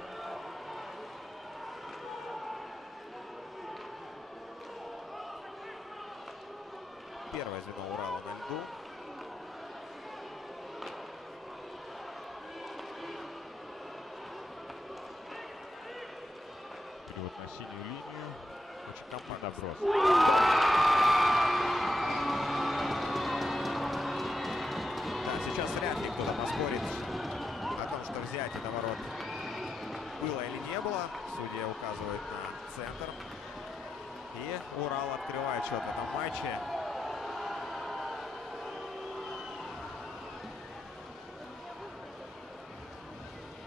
Первое звено Урала на льду. Перевод на синюю линию. Очень компактно. Наброс. Да, сейчас вряд ли кто-то поспорит о том, что взятие до ворот было или не было. Судья указывает на центр. И Урал открывает счет в этом матче.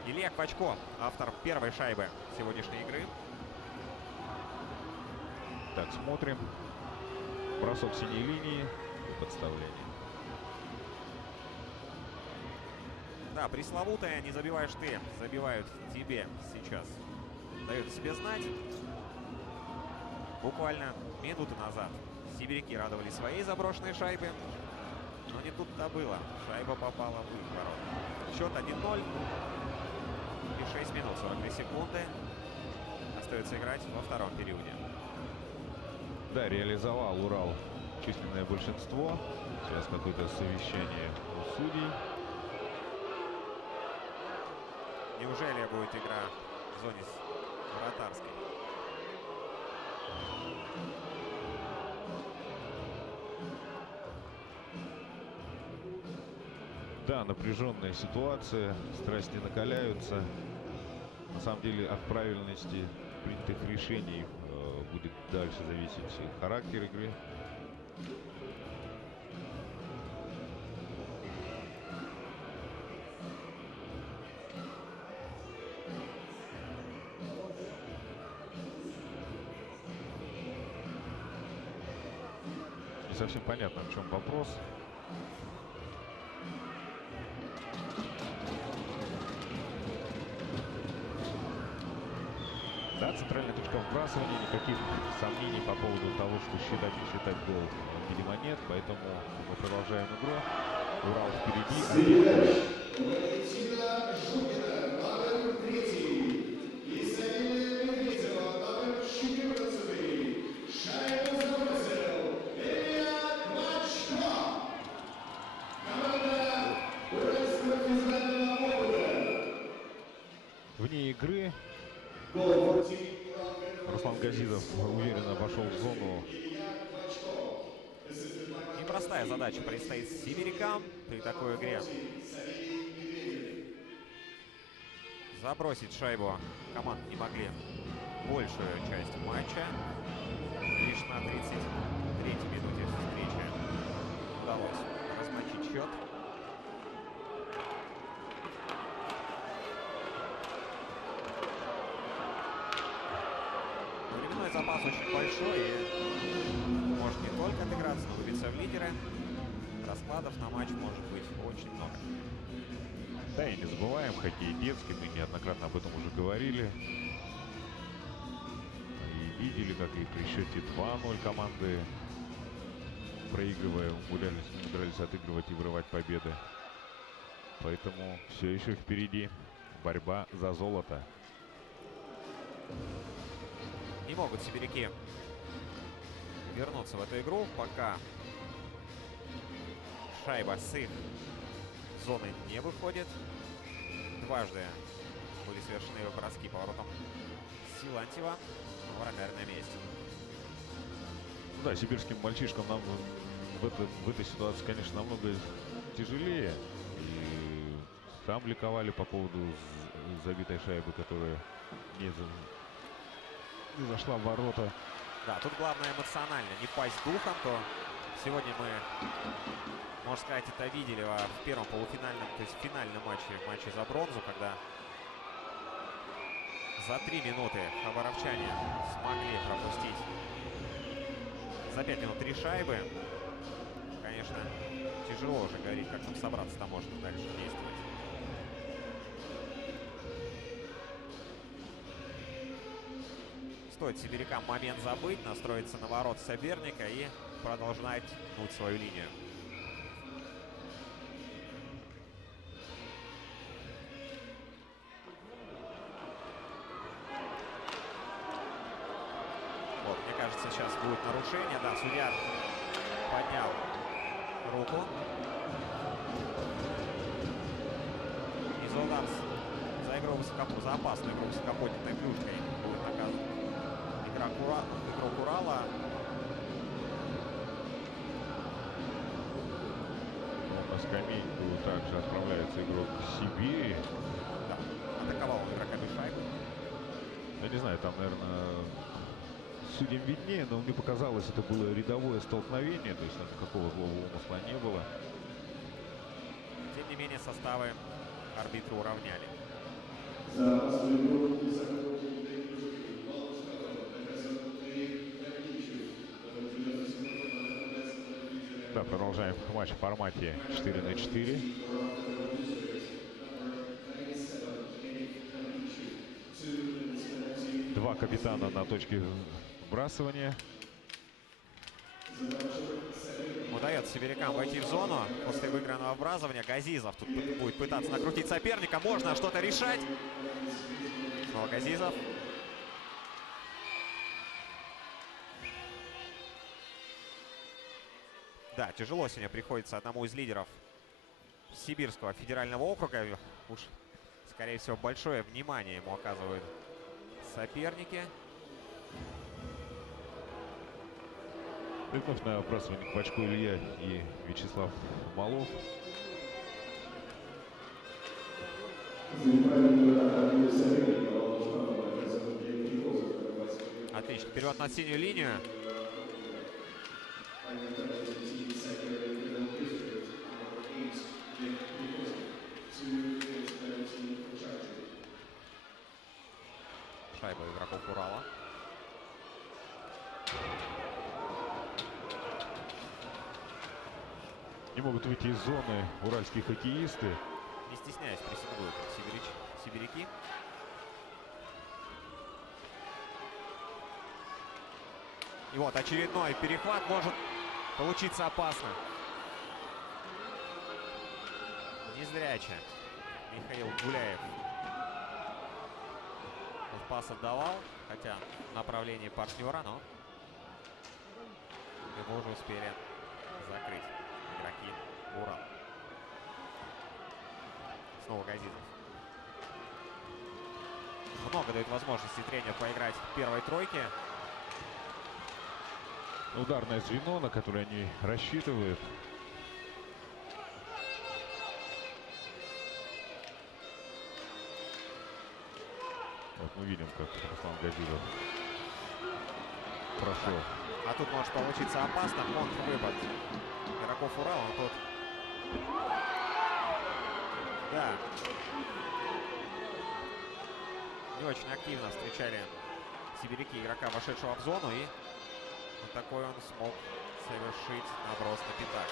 Илья Квачко, автор первой шайбы сегодняшней игры. Так, смотрим. Бросок синей линии и подставление. Да, пресловутая «не забиваешь ты», забивают тебе сейчас. Дает о себе знать. Буквально минуту назад сибиряки радовали своей заброшенной шайбы. Но не тут-то было. Шайба попала в их ворот. Счет 1-0. И 6 минут 42 секунды. Остается играть во втором периоде. Да, реализовал Урал численное большинство. Сейчас какое-то совещание у судей. Неужели будет игра в зоне вратарской? Да, напряженная ситуация. Страсти накаляются. На самом деле от правильности принятых решений будет дальше зависеть характер игры. Не совсем понятно, в чем вопрос. Да, центральная точка вбрасывания, никаких сомнений по поводу того, что считать и считать гол, видимо, нет, поэтому мы продолжаем игру. Урал впереди. Валентина Жукина, номер 3. Исаилия Медведева, номер 14. Шайбу забросил Илья Клочко. Команда Уральского федерального округа. Вне игры Руслан Газизов уверенно вошел в зону. Непростая задача предстоит сибирякам при такой игре. Забросить шайбу команды не могли большую часть матча. Лишь на 33-й минуте встречи удалось размочить счет. Временной запас очень большой и может не только отыграться, но выбиться в лидеры. Раскладов на матч может быть очень много. Да, и не забываем, хоккей детский, мы неоднократно об этом уже говорили. И видели, как и при счете 2-0 команды, проигрывая, умудрялись отыгрывать и вырывать победы. Поэтому все еще впереди борьба за золото. Не могут сибиряки вернуться в эту игру, пока шайба с их зоны не выходит. Дважды были совершены броски по воротам Силантьева. Вратарь на месте. Да, сибирским мальчишкам нам в этой ситуации, конечно, намного тяжелее. И сам ликовали по поводу забитой шайбы, которая не зашла в ворота. Да, тут главное эмоционально не пасть духом, то сегодня мы, можно сказать, это видели в первом полуфинальном, то есть в финальном матче за бронзу, когда за 3 минуты хабаровчане смогли пропустить за 5 минут 3 шайбы. Конечно, тяжело уже говорить, как нам собраться-то можно дальше действовать. Стоит сибирякам момент забыть, настроиться на ворот соперника и продолжать гнуть свою линию. Вот, мне кажется, сейчас будет нарушение. Да, судья поднял руку. И за удар за игру за опасную игру высокоподнятой клюшкой будет наказан игрок Урала. На скамейку также отправляется игрок Сибири. Да, атаковал игрока без шайбы. Я не знаю, там, наверное, судьям виднее, но мне показалось, это было рядовое столкновение, то есть никакого злого умысла не было. Тем не менее, составы арбитры уравняли. Да, продолжаем матч в формате 4-4. Два капитана на точке вбрасывания. Удается сибирякам войти в зону после выигранного вбрасывания. Газизов тут будет пытаться накрутить соперника. Можно что-то решать. Снова Газизов. Да, тяжело сегодня приходится одному из лидеров Сибирского федерального округа. Уж, скорее всего, большое внимание ему оказывают соперники. И вновь на вбрасывание Квачко Илья и Вячеслав Малов. Отлично. Вперед на синюю линию. Шайба игроков Урала. Не могут выйти из зоны уральские хоккеисты. Не стесняясь, прессингуют сибиряки. И вот очередной перехват может получиться опасно. Незряче Михаил Гуляев пас отдавал, хотя в направлении партнера, но его уже успели закрыть игроки Урал. Снова Газизов. Много дает возможности тренер поиграть в первой тройке. Ударное звено, на которое они рассчитывают. Вот мы видим, как Руслан Газизов прошел. А тут может получиться опасно. Контрвыпад игроков Урала. Он тут... Да. Не очень активно встречали сибиряки игрока, вошедшего в зону. И вот такой он смог совершить наброс на пятак.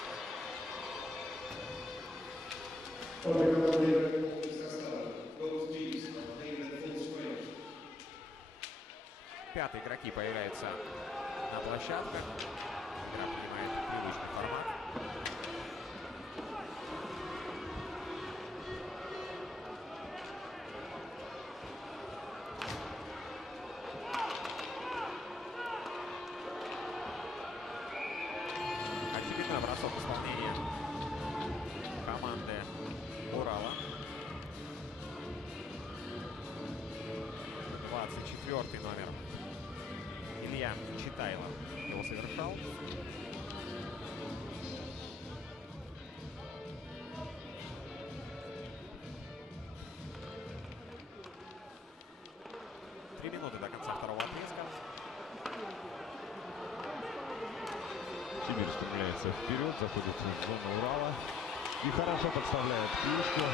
Пятые игроки появляются на площадках. Игра принимает привычный формат. Очередной бросок исполнения команды Урала. 24-й номер. Илья Читайло его совершал. Три минуты до конца второго отрезка. Сибирь стремляется вперед, заходит в зону Урала и хорошо подставляет клюшку.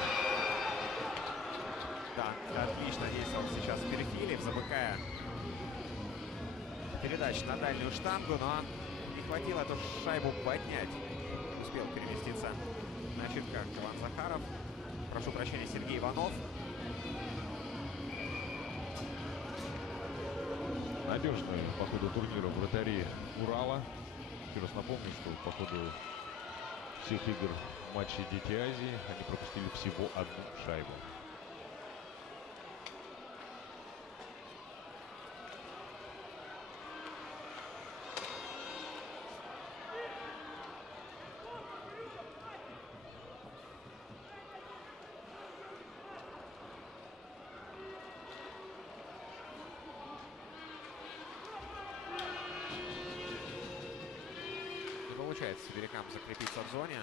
Да, отлично действовал сейчас Перфилев, замыкая передачу на дальнюю штангу, но не хватило эту шайбу поднять. Успел переместиться на ошибках Иван Захаров. Прошу прощения, Сергей Иванов. Надежные по ходу турнира вратари Урала. Еще раз напомню, что по ходу всех игр в матче Дети Азии они пропустили всего одну шайбу. Получается сибирякам закрепиться в зоне.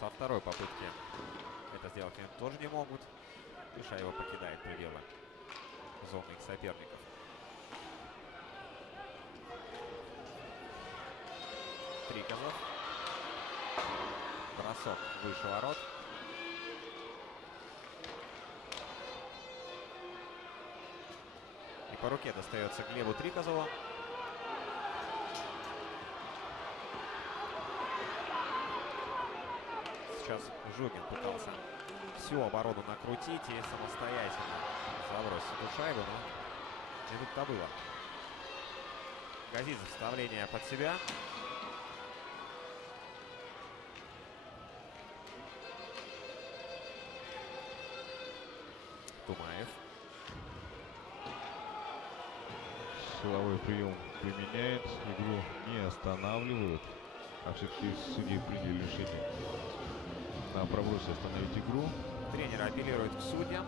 Со второй попытки это сделать они тоже не могут. И шайба покидает пределы зоны их соперников. Трикозов. Бросок выше ворот. И по руке достается Глебу Трикозову. Сейчас Жугин пытался всю оборону накрутить и самостоятельно забросить эту шайбу, но не тут-то было. Газизов вставление под себя. Тумаев. Силовой прием применяет, игру не останавливают, а все-таки судьи приняли решение на пробросе остановить игру. Тренер апеллирует к судьям.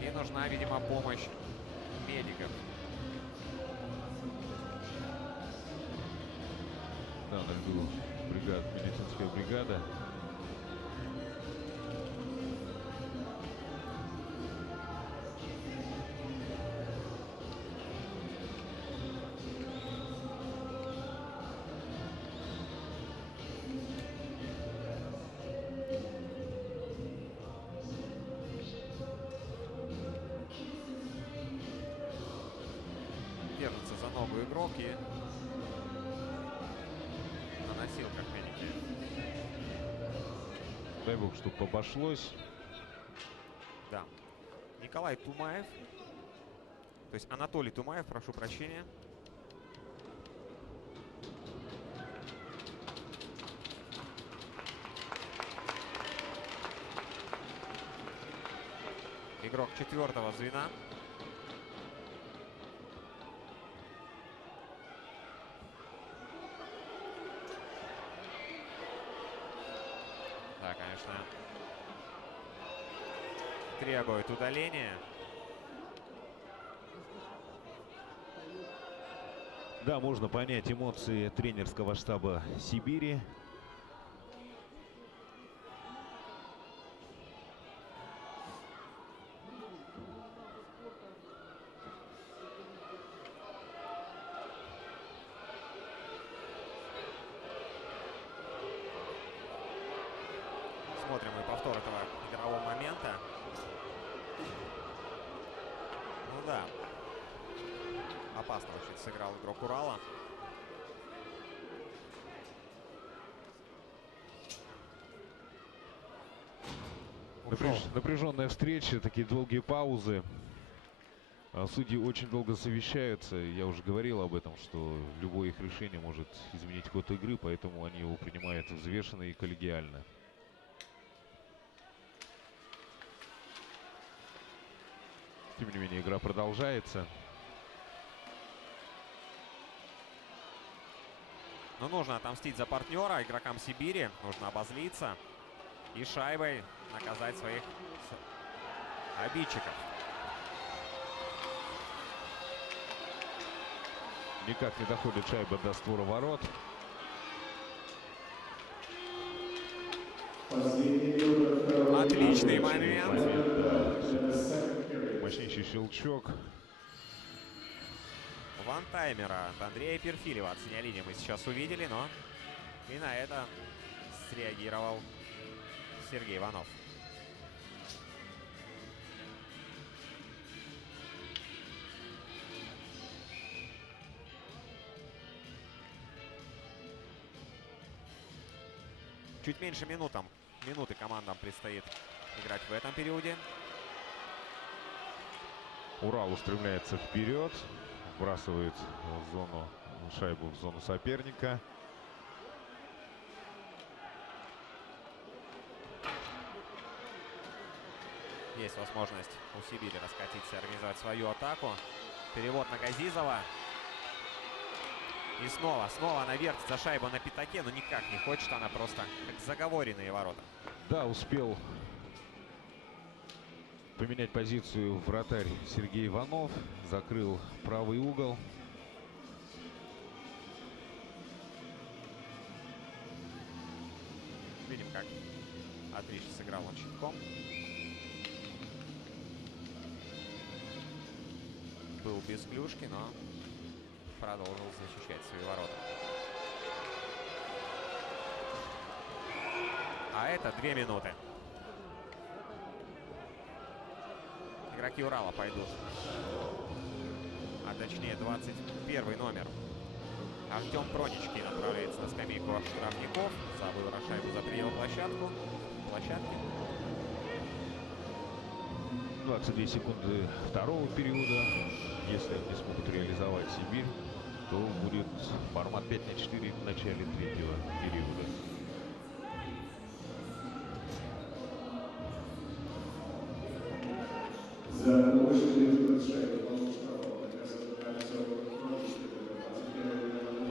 И нужна, видимо, помощь медиков. Да, на льду медицинская бригада. Держится за ногу игрок и на носилках финики. Дай бог, чтобы обошлось. Да. Николай Тумаев. То есть Анатолий Тумаев, прошу прощения. Игрок 4-го звена. Да, конечно. Требует удаления. Да, можно понять эмоции тренерского штаба Сибири. Смотрим и повтор этого игрового момента. Ну да. Опасно очень сыграл игрок Урала. Напряженная встреча, такие долгие паузы. Судьи очень долго совещаются. Я уже говорил об этом, что любое их решение может изменить ход игры, поэтому они его принимают взвешенно и коллегиально. Тем не менее, игра продолжается. Но нужно отомстить за партнера игрокам Сибири. Нужно обозлиться и шайбой наказать своих обидчиков. Никак не доходит шайба до створа ворот. Отличный момент. Да. Мощнейший щелчок. Вантаймера от Андрея Перфилева от синей линии мы сейчас увидели, но и на это среагировал Сергей Иванов. Чуть меньше минуты командам предстоит играть в этом периоде. Урал устремляется вперед, вбрасывает шайбу в зону соперника. Есть возможность у Сибири раскатиться и организовать свою атаку. Перевод на Газизова. И снова она вертится шайба на пятаке, но никак не хочет, она просто как заговоренные ворота. Да, успел поменять позицию вратарь Сергей Иванов. Закрыл правый угол. Видим, как отлично сыграл он щитком. Был без клюшки, но продолжил защищать свои ворота. А это 2 минуты. Игроки Урала пойдут. А точнее 21 номер. Артем Проничкин отправляется на скамейку штрафников. Забыл шайбу за пределы площадки. 22 секунды второго периода. Если они смогут реализовать Сибирь, то будет формат 5-4 в начале третьего периода. За повышенный выпад шайбы получит штрафов наказан Артем.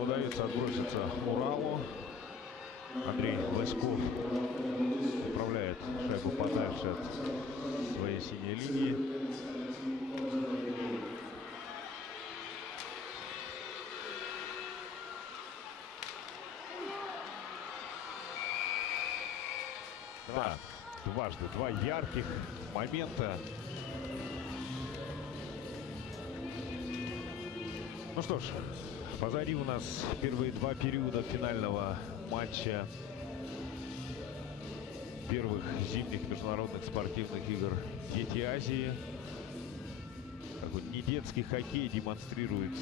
Удается отброситься Уралу. Андрей Васьков управляет шайбу подальше от своей синей линии. Да, дважды. Два ярких момента. Ну что ж, позади у нас первые два периода финального матча первых зимних международных спортивных игр «Дети Азии». Такой не детский хоккей демонстрируют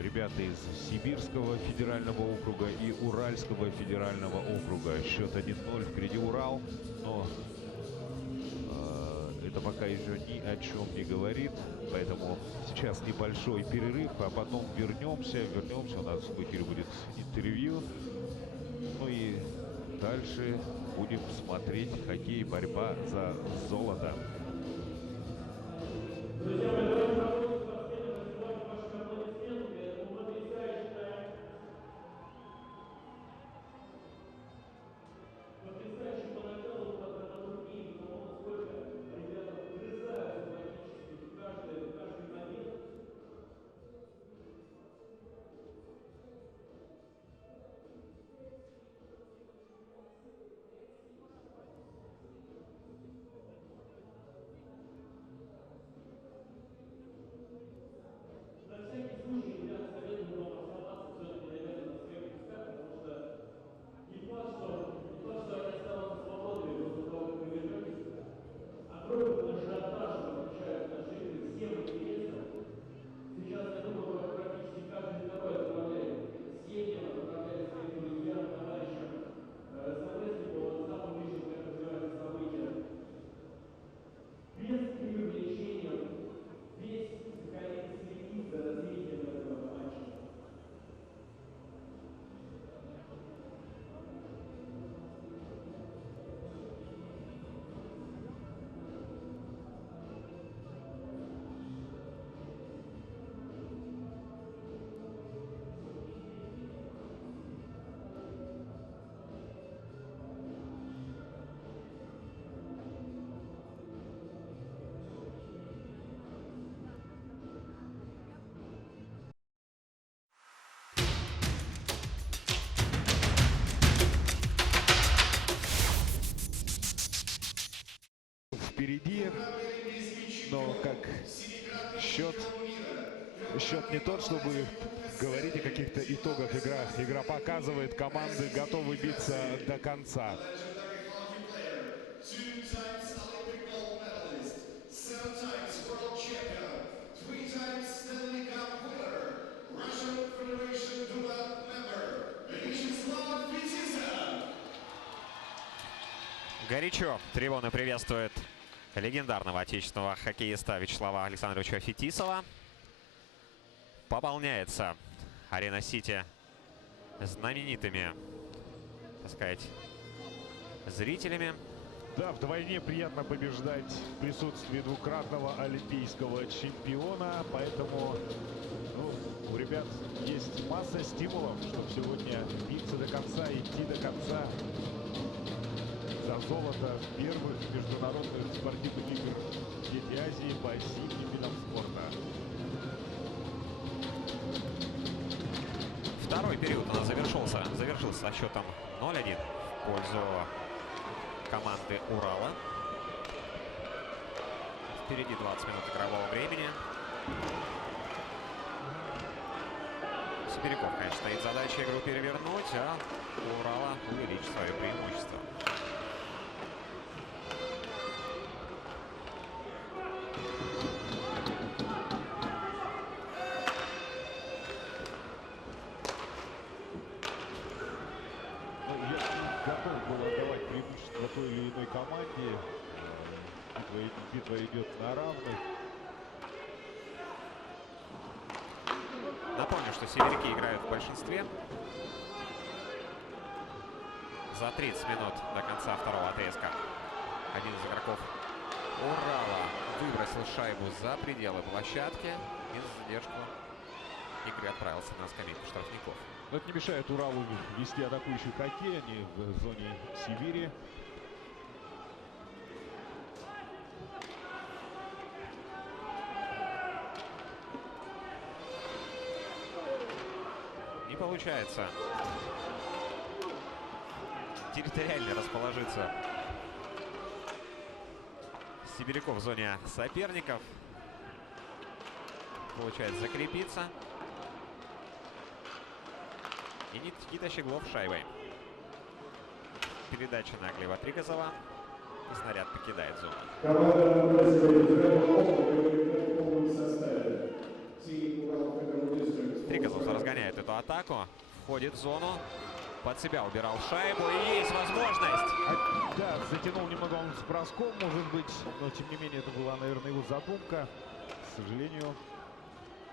ребята из Сибирского федерального округа и Уральского федерального округа. Счет 1-0, впереди Урал, но это пока еще ни о чем не говорит. Поэтому сейчас небольшой перерыв, а потом вернемся. У нас в эфире будет интервью. Ну и дальше будем смотреть хоккей, борьба за золото. Впереди, но как счет не тот, чтобы говорить о каких-то итогах. Игра показывает, команды готовы биться до конца. Горячо трибуны приветствует легендарного отечественного хоккеиста Вячеслава Александровича Фетисова. Пополняется Арена Сити знаменитыми, так сказать, зрителями. Да, вдвойне приятно побеждать в присутствии двукратного олимпийского чемпиона. Поэтому у ребят есть масса стимулов, чтобы сегодня биться до конца, идти до конца за золото первых международных спортивных игр «Дети Азии» по зимним видам спорта. Второй период у нас завершился со счетом 0-1 в пользу команды Урала. Впереди 20 минут игрового времени. Сибиряков, конечно, стоит задача игру перевернуть, а у Урала увеличить свое преимущество. Той или иной команде. Битва идет на равных. Напомню, что сибиряки играют в большинстве. За 30 минут до конца второго отрезка один из игроков Урала выбросил шайбу за пределы площадки и за задержку игры отправился на скамейку штрафников. Но это не мешает Уралу вести атакующий хоккей. Они в зоне Сибири. Не получается территориально расположиться Сибиряков в зоне соперников. Получается закрепиться. И Никита Щеглов шайбой. Передача на Глеба Тригазова. И снаряд покидает зону. Команда Российской Федерации в полном составе. Team Ural Federal District. Тригазов разгоняет эту атаку. Входит в зону. Под себя убирал шайбу. И есть возможность. Да, затянул немного он с броском, может быть, но тем не менее это была, наверное, его задумка. К сожалению.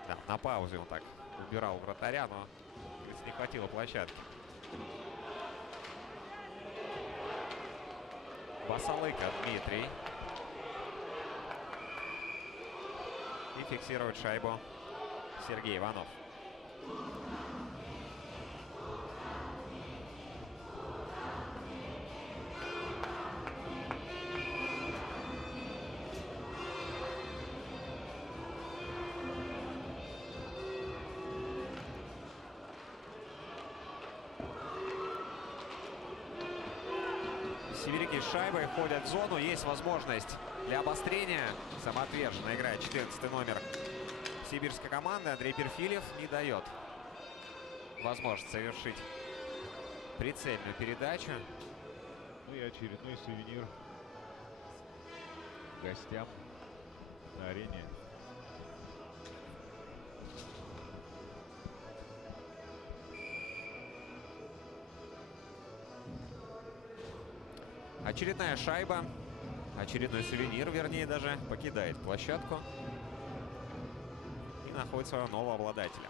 Да, на паузе он так убирал вратаря, но не хватило площадки. Басалыка Дмитрий. И фиксирует шайбу Сергей Иванов. Сибиряки с шайбой входят в зону. Есть возможность для обострения. Самоотверженно играет 14-й номер сибирской команды. Андрей Перфилев не дает возможность совершить прицельную передачу. Ну и очередной сувенир гостям на арене. Очередная шайба, очередной сувенир, вернее, даже покидает площадку и находит своего нового обладателя.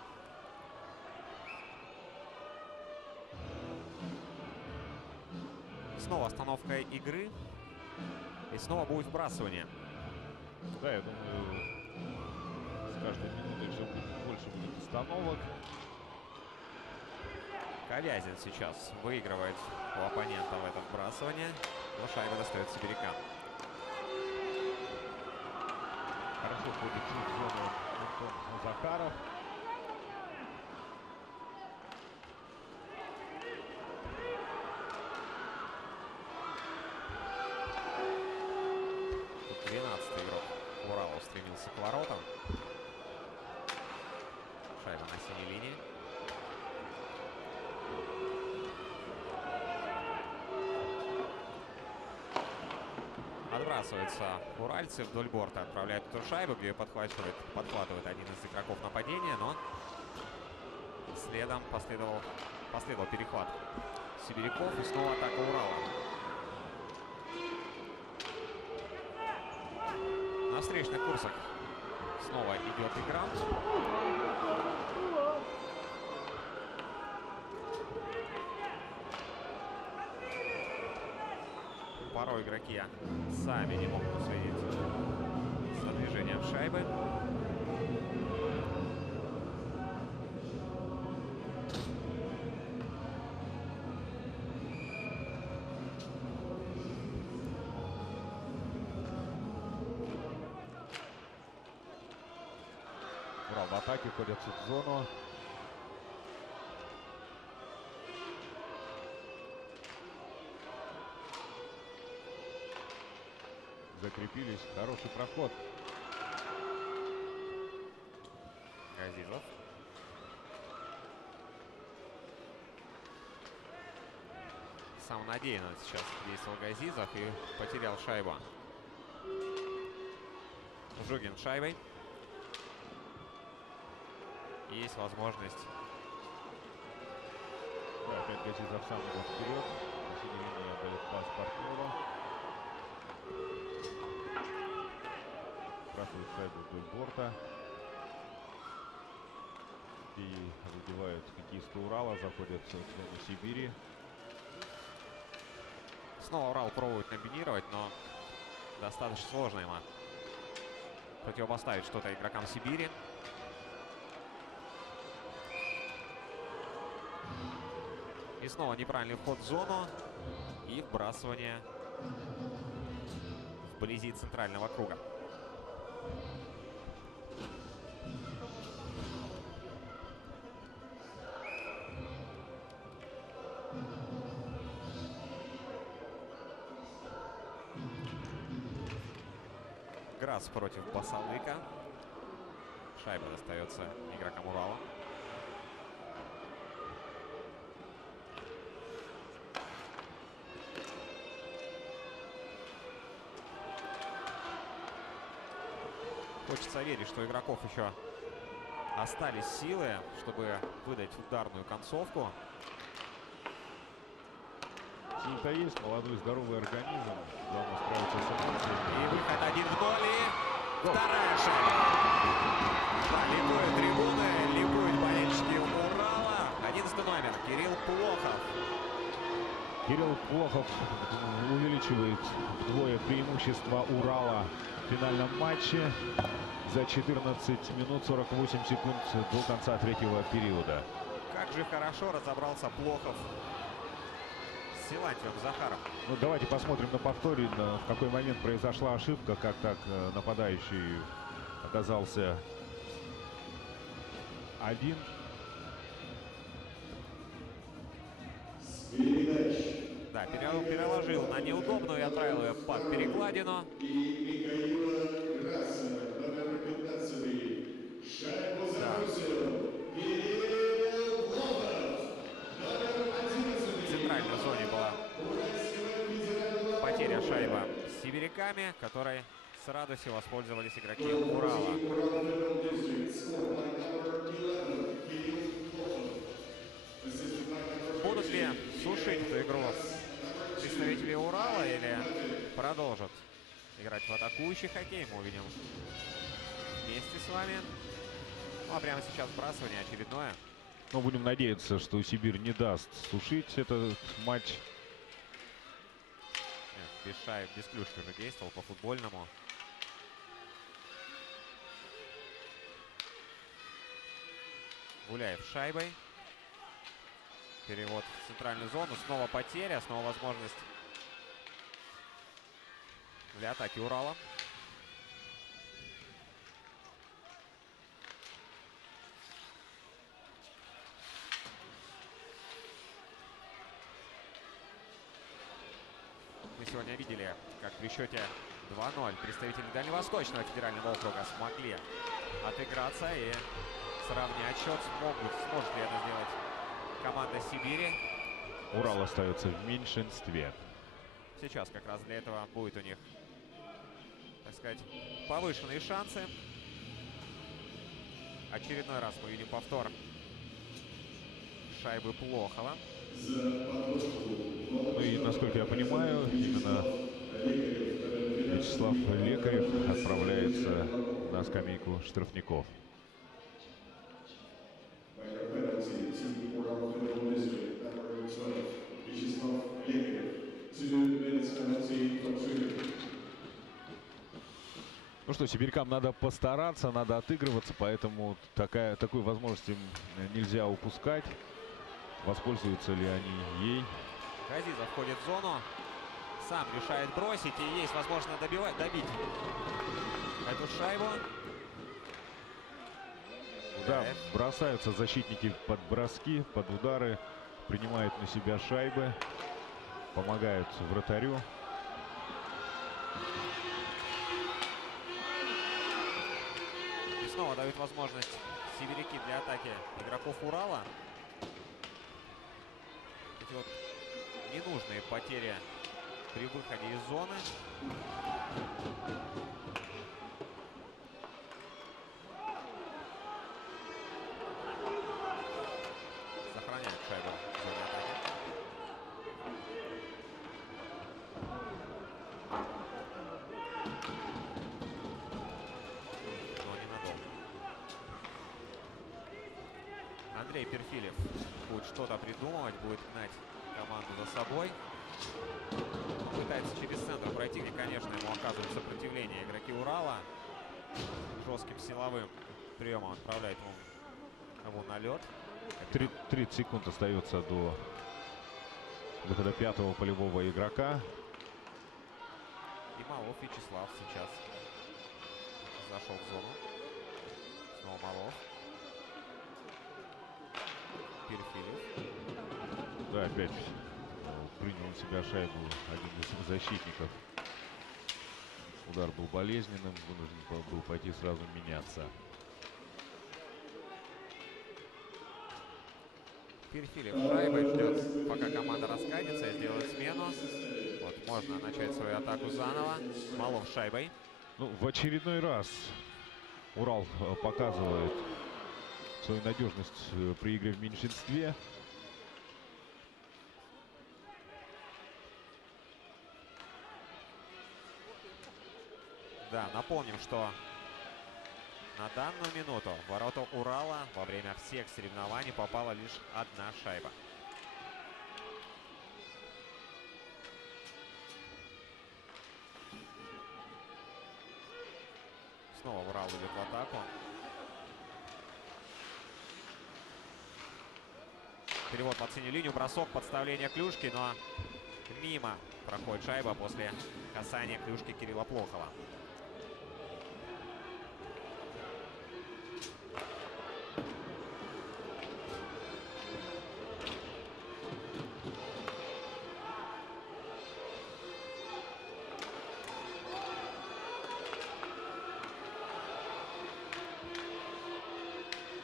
Снова остановка игры и снова будет вбрасывание. Да, я думаю, с каждой минутой все больше будет остановок. Ковязин сейчас выигрывает у оппонента в этом вбрасывании, но шайба достает Сибиряка. Хорошо ходит в зону Антон Захаров. Тут 12-й игрок Урала устремился к воротам. Шайба на синей линии. Отбрасывается уральцы вдоль борта, отправляют эту шайбу, где ее подхватывает один из игроков нападения, но следом последовал перехват Сибиряков и снова атака Урала. На встречных курсах снова идет игра. Порой игроки сами не могут уследить за движением шайбы. Урал в атаке, входят в зону. Закрепились. Хороший проход. Газизов. Самонадеянно сейчас действовал Газизов и потерял шайбу. Жугин шайбой. Есть возможность. Да, опять Газизов сам идет вперед. На синей линии отдает пас партнеру. Сбрасывает шайбу вдоль борта. И задевают хоккеисты Урала, заходят в зону Сибири. Снова Урал пробует комбинировать, но достаточно сложно ему противопоставить что-то игрокам Сибири. И снова неправильный вход в зону и вбрасывание вблизи центрального круга. Грац против Басалыка. Шайба достается игрокам Урала. Хочется верить, что у игроков еще остались силы, чтобы выдать ударную концовку. Сил-то есть, молодой здоровый организм. Главное справиться с эмоциями. И выход 1-0, и вторая шайба. Да, ликуют трибуны, ликуют болельщики Урала. 11 номер, Кирилл Плохов. Кирилл Плохов увеличивает вдвое преимущество Урала в финальном матче за 14 минут 48 секунд до конца третьего периода. Как же хорошо разобрался Плохов с Силантьевым Захаром. Ну, давайте посмотрим на повторе, в какой момент произошла ошибка, как так нападающий оказался один. Да, переложил на неудобную и отправил ее под перекладину. И Михаила Граса, номер 15. Шайбу забросил Кирилл Плохов, номер 11. В центральной зоне была потеря шайба с сибиряками, которой с радостью воспользовались игроки Урала. Будут ли сушить эту игру представители Урала или продолжат играть в атакующий хоккей, мы увидим вместе с вами. Ну а прямо сейчас сбрасывание очередное. Но будем надеяться, что Сибирь не даст сушить этот матч. Без шайб, без клюшки уже действовал по футбольному. Гуляев шайбой. Перевод в центральную зону. Снова потеря, снова возможность для атаки Урала. Мы сегодня видели, как при счете 2-0 представители Дальневосточного федерального округа смогли отыграться и сравнять счет. Сможет ли это сделать команда Сибири? Урал остается в меньшинстве. Сейчас как раз для этого будет у них, так сказать, повышенные шансы. Очередной раз мы видим повтор шайбы Плохова. Ну и, насколько я понимаю, именно Вячеслав Лекарев отправляется на скамейку штрафников. Ну что, сибирякам надо постараться, надо отыгрываться, поэтому такой возможности нельзя упускать. Воспользуются ли они ей? Газизов входит в зону, сам решает бросить, и есть возможность добить эту шайбу. Да, бросаются защитники под броски, под удары, принимают на себя шайбы, помогают вратарю. И снова дают возможность сибиряки для атаки игроков Урала. Эти вот ненужные потери при выходе из зоны. Сохраняют шайбу в зоне атаки. Но ненадолго. Андрей Перфилев будет что-то придумывать, будет гнать команду за собой. Он пытается через центр пройти, где, конечно, ему оказывают сопротивление игроки Урала. Жестким силовым приемом отправляет ему на лед. 30 секунд остается до выхода пятого полевого игрока. И Малов Вячеслав сейчас зашел в зону. Снова Малов. Перфилев. Да, опять принял на себя шайбу один из защитников Удар был болезненным, вынужден был пойти сразу меняться. Перфилев шайбой ждет, пока команда раскатится и сделает смену. Вот, можно начать свою атаку заново. Малов шайбой. Ну, в очередной раз Урал показывает свою надежность при игре в меньшинстве. Да, напомним, что на данную минуту в ворота Урала во время всех соревнований попала лишь одна шайба. Снова Урал идет в атаку. Перевод под синюю линию, бросок, подставление клюшки, но мимо проходит шайба после касания клюшки Кирилла Плохова.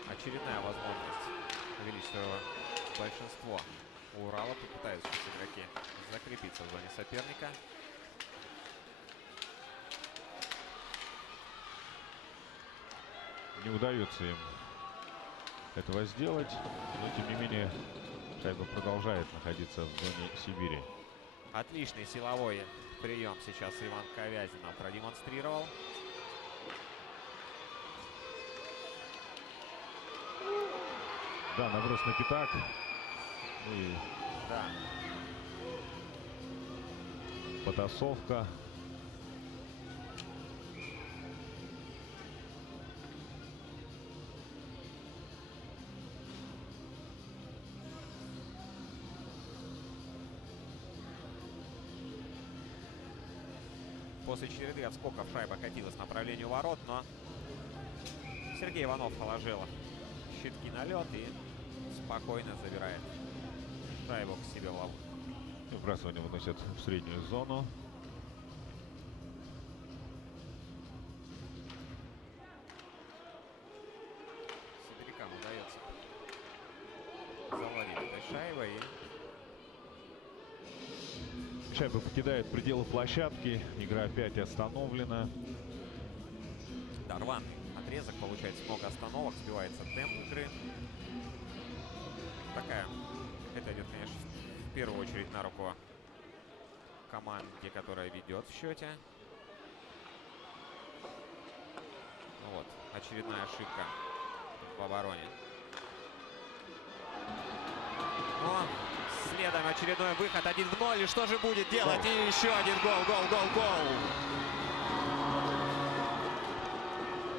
Очередная возможность увеличить свое большинство. У Урала попытаются сейчас игроки закрепиться в зоне соперника. Не удается им этого сделать, но тем не менее шайба продолжает находиться в зоне Сибири. Отличный силовой прием сейчас Иван Ковязинов продемонстрировал. Да, наброс на пятак. И Да. потасовка. После череды отскоков шайба катилась в направлении ворот, но Сергей Иванов положил щитки на лед и спокойно забирает шайбу к себе в ловушку. Выбрасывание выносят в среднюю зону. Сибирякам удается завладеть этой шайбой. Шайба покидает пределы площадки. Игра опять остановлена. Да, рваный отрезок, получается много остановок, сбивается темп игры. Это идет, конечно, в первую очередь на руку команде, которая ведет в счете. Ну вот, очередная ошибка в обороне. Но следом очередной выход, 1-0. И что же будет делать? И еще один гол, гол.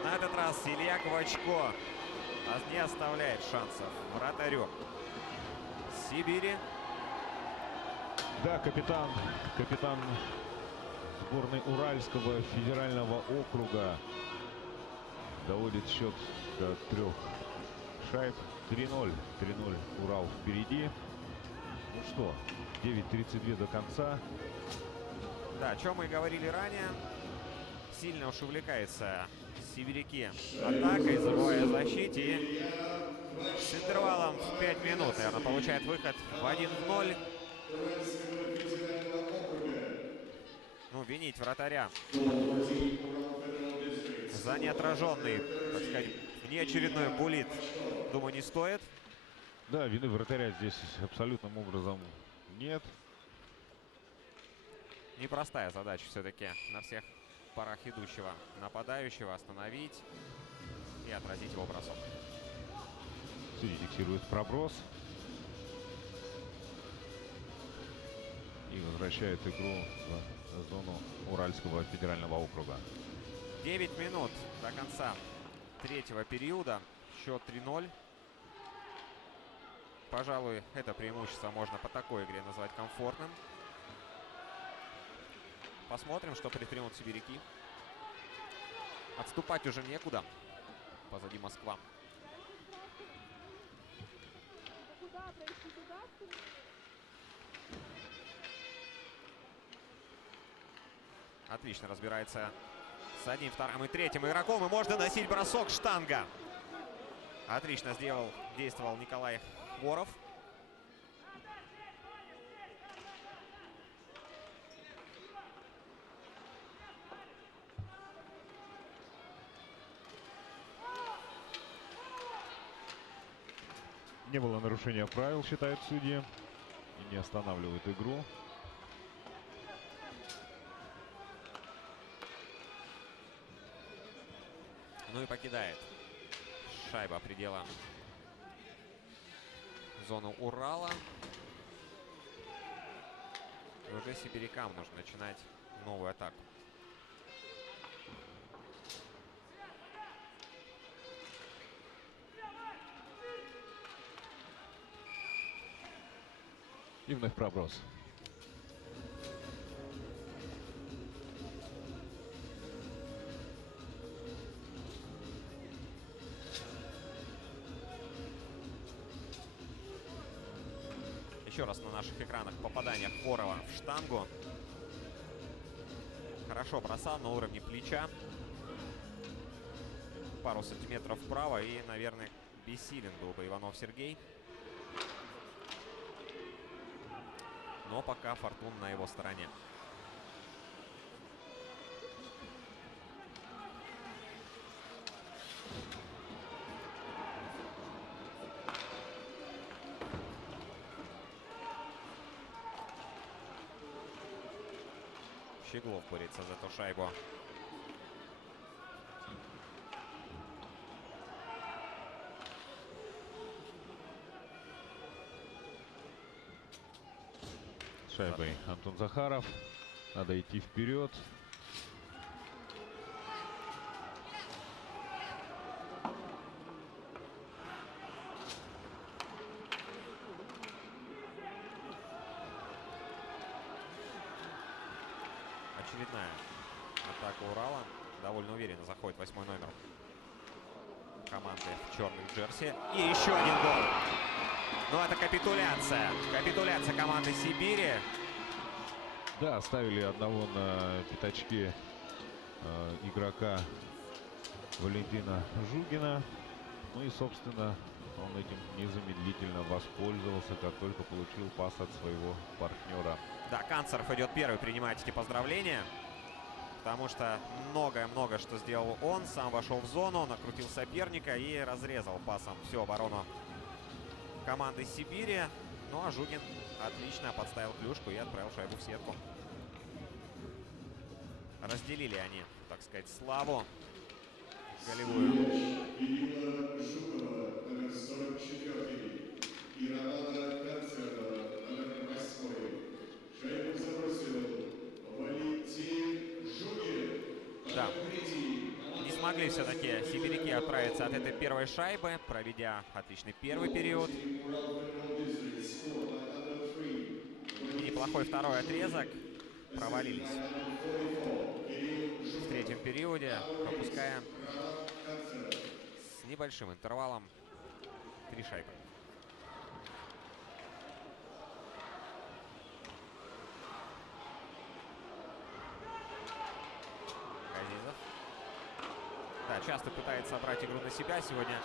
На этот раз Илья Квачко не оставляет шансов вратарю Сибири. Да, капитан сборной Уральского федерального округа доводит счет до 3 шайб. 3-0. 3-0. Урал впереди. Ну что, 9:32 до конца. Да, о чем мы и говорили ранее. Сильно уж увлекается сибиряки атакой, забывая о защите. И с интервалом в 5 минут, наверное, получает выход в 1-0. Ну, винить вратаря за неотраженный, так сказать, внеочередной буллит, думаю, не стоит. Да, вины вратаря здесь абсолютным образом нет. Непростая задача все-таки на всех парах идущего нападающего остановить и отразить его бросок. Судьи фиксирует проброс. И возвращает игру в зону Уральского федерального округа. 9 минут до конца третьего периода. Счет 3-0. Пожалуй, это преимущество можно по такой игре назвать комфортным. Посмотрим, что предпримут сибиряки. Отступать уже некуда. Позади Москва. Отлично разбирается с одним, вторым и третьим игроком. И можно носить бросок штанга. Отлично действовал Николай Хворов. Не было нарушения правил, считают судьи. И не останавливают игру. Ну и покидает шайба предела зону Урала. И уже сибирякам нужно начинать новую атаку. И вновь проброс. Еще раз на наших экранах попадание Хворова в штангу. Хорошо бросал на уровне плеча. Пару сантиметров вправо и, наверное, бессилен был бы Иванов Сергей. Но пока фортуна на его стороне. Щеглов борется за эту шайбу. Шайбой Антон Захаров. Надо идти вперед. Очередная атака Урала. Довольно уверенно заходит 8-й номер команды в черных джерси. И еще один гол. Ну, это капитуляция. Капитуляция команды Сибири. Да, оставили одного на пятачке игрока Валентина Жугина. Ну и, собственно, он этим незамедлительно воспользовался, как только получил пас от своего партнера. Да, Канцеров идет первый принимать эти поздравления. Потому что многое что сделал он. Сам вошел в зону, накрутил соперника и разрезал пасом всю оборону команды Сибири. Ну а Жугин отлично подставил клюшку и отправил шайбу в сетку. Разделили они, так сказать, славу голевую. Кирилла Жукова, номер 44, и Романа Канцерова, номер 8. Шайбу забросил Валентин Жугин. Да. Не смогли все-таки сибиряки отправиться от этой первой шайбы, проведя отличный первый период. И неплохой второй отрезок. Провалились в третьем периоде, пропуская с небольшим интервалом 3 шайбы. Газизов. Да, часто пытается собрать игру на себя сегодня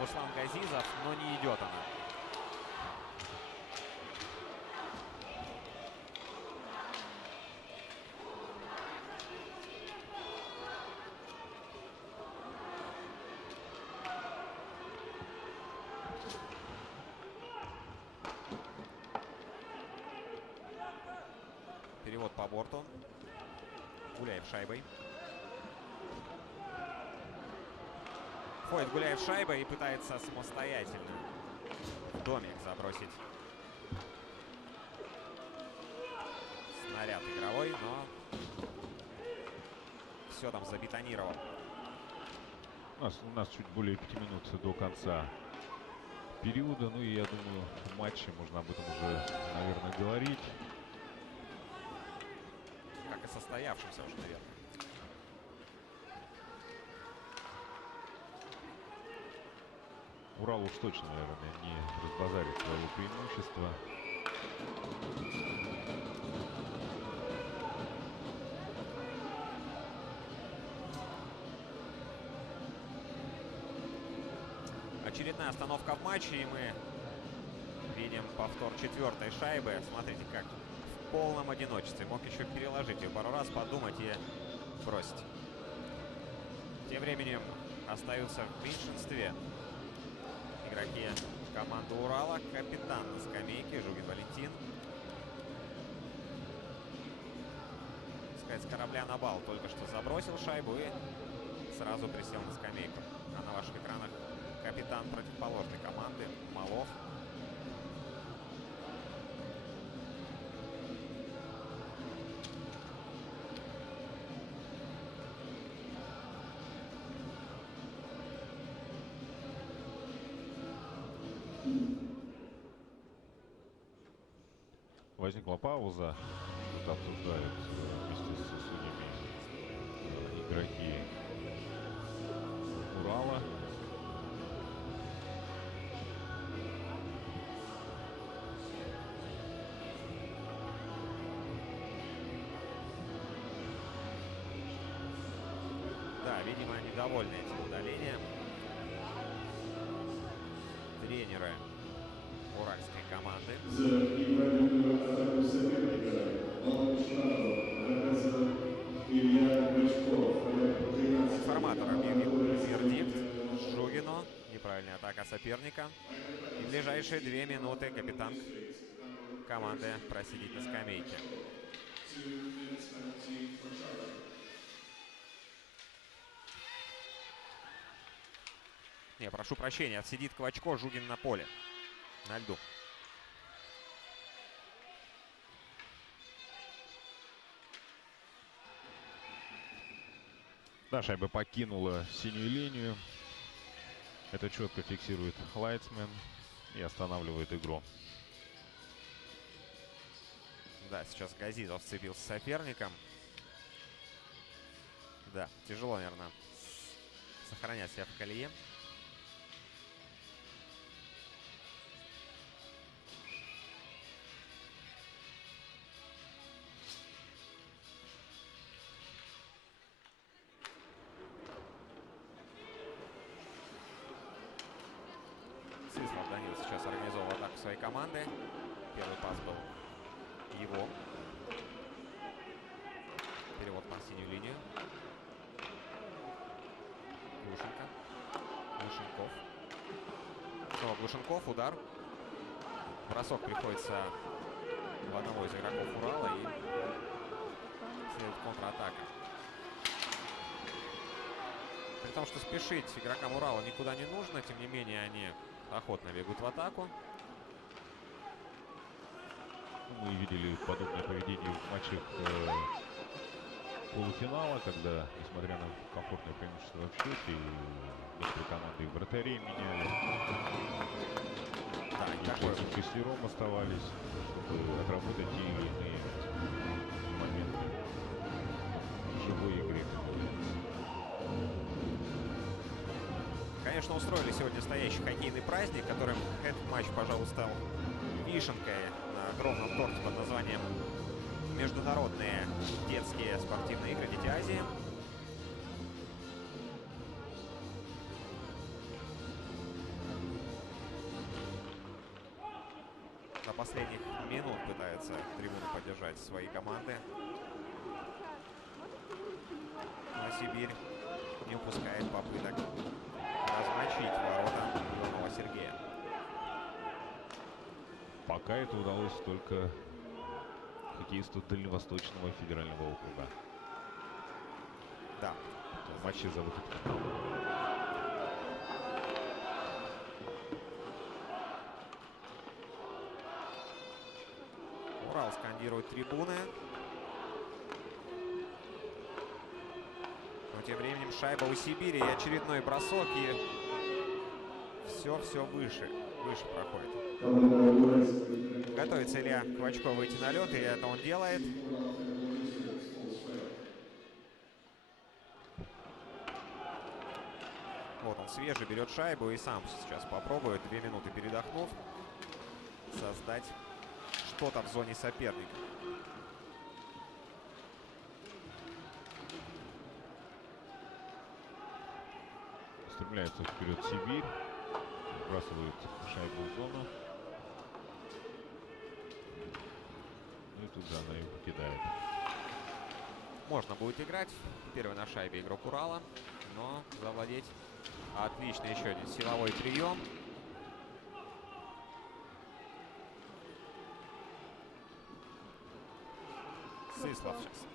Руслан Газизов, но не идет она. Перевод по борту. Гуляев шайбой. Входит Гуляев шайбой и пытается самостоятельно в домик забросить снаряд игровой, но все там забетонировал. У нас чуть более 5 минут до конца периода. Ну и я думаю, в матче можно об этом уже, наверное, говорить. Как и состоявшимся уже, наверное. Урал уж точно, наверное, не разбазарит свое преимущество. очередная остановка в матче, и мы видим повтор 4-й шайбы. Смотрите, как в полном одиночестве. Мог еще переложить ее пару раз, подумать и бросить. Тем временем остаются в меньшинстве игроки команды Урала. Капитан на скамейке, Жугин Валентин. С корабля на бал только что забросил шайбу и сразу присел на скамейку. А на ваших экранах капитан противоположной команды Малов. Возникла пауза. Тут обсуждают вместе с судьями игроки Урала. Да, видимо, недовольны этим удалением. Тренеры уральской команды. За неправильную атаку соперника молодой штраф наказан Илья Грачков. Информатор объявил вердикт Жугину. Неправильная атака соперника. И в ближайшие 2 минуты капитан команды просидит на скамейке. Не, прошу прощения, отсидит Квачко, Жугин на поле. На льду. Да, шайба покинула синюю линию. Это четко фиксирует Лайтсмен и останавливает игру. Да, сейчас Газизов сцепился с соперником. Да, тяжело, наверное, сохранять себя в колее. Сыслов Данил сейчас организовал атаку своей команды. Первый пас был его. Перевод на синюю линию. Глушенко. Глушенков. Снова Глушенков. Удар. Бросок приходится в одного из игроков Урала. И следует контратака. При том, что спешить игрокам Урала никуда не нужно, тем не менее они охотно бегут в атаку. Мы видели подобное поведение в матчах полуфинала, когда, несмотря на комфортное преимущество в счете, некоторые команды и вратарей меняли. Да, и И такой в шестером оставались, чтобы отработать те или иные моменты живой игры. Конечно, устроили сегодня настоящий хоккейный праздник, которым этот матч, пожалуй, стал вишенкой на огромном торте под названием «Международные детские спортивные игры Дети Азии». До последних минут пытаются трибуны поддержать свои команды. Но Сибирь не упускает попыток размочить ворота Иванова Сергея. Пока это удалось только хоккеисту Дальневосточного федерального округа. Да. В матче за выход в финал. Урал скандирует трибуны. Но тем временем шайба у Сибири и очередной бросок. И все выше проходит. Готовится Илья Квачко выйти на лед, и это он делает. Вот он свежий, берет шайбу и сам сейчас попробует, 2 минуты передохнув, создать что-то в зоне соперника. Устремляется вперед Сибирь. Сбрасывает шайбу в зону. Ну и тут же она ее покидает. Можно будет играть. Первый на шайбе игрок Урала. Но завладеть. Отлично, еще один силовой прием. Сыслов сейчас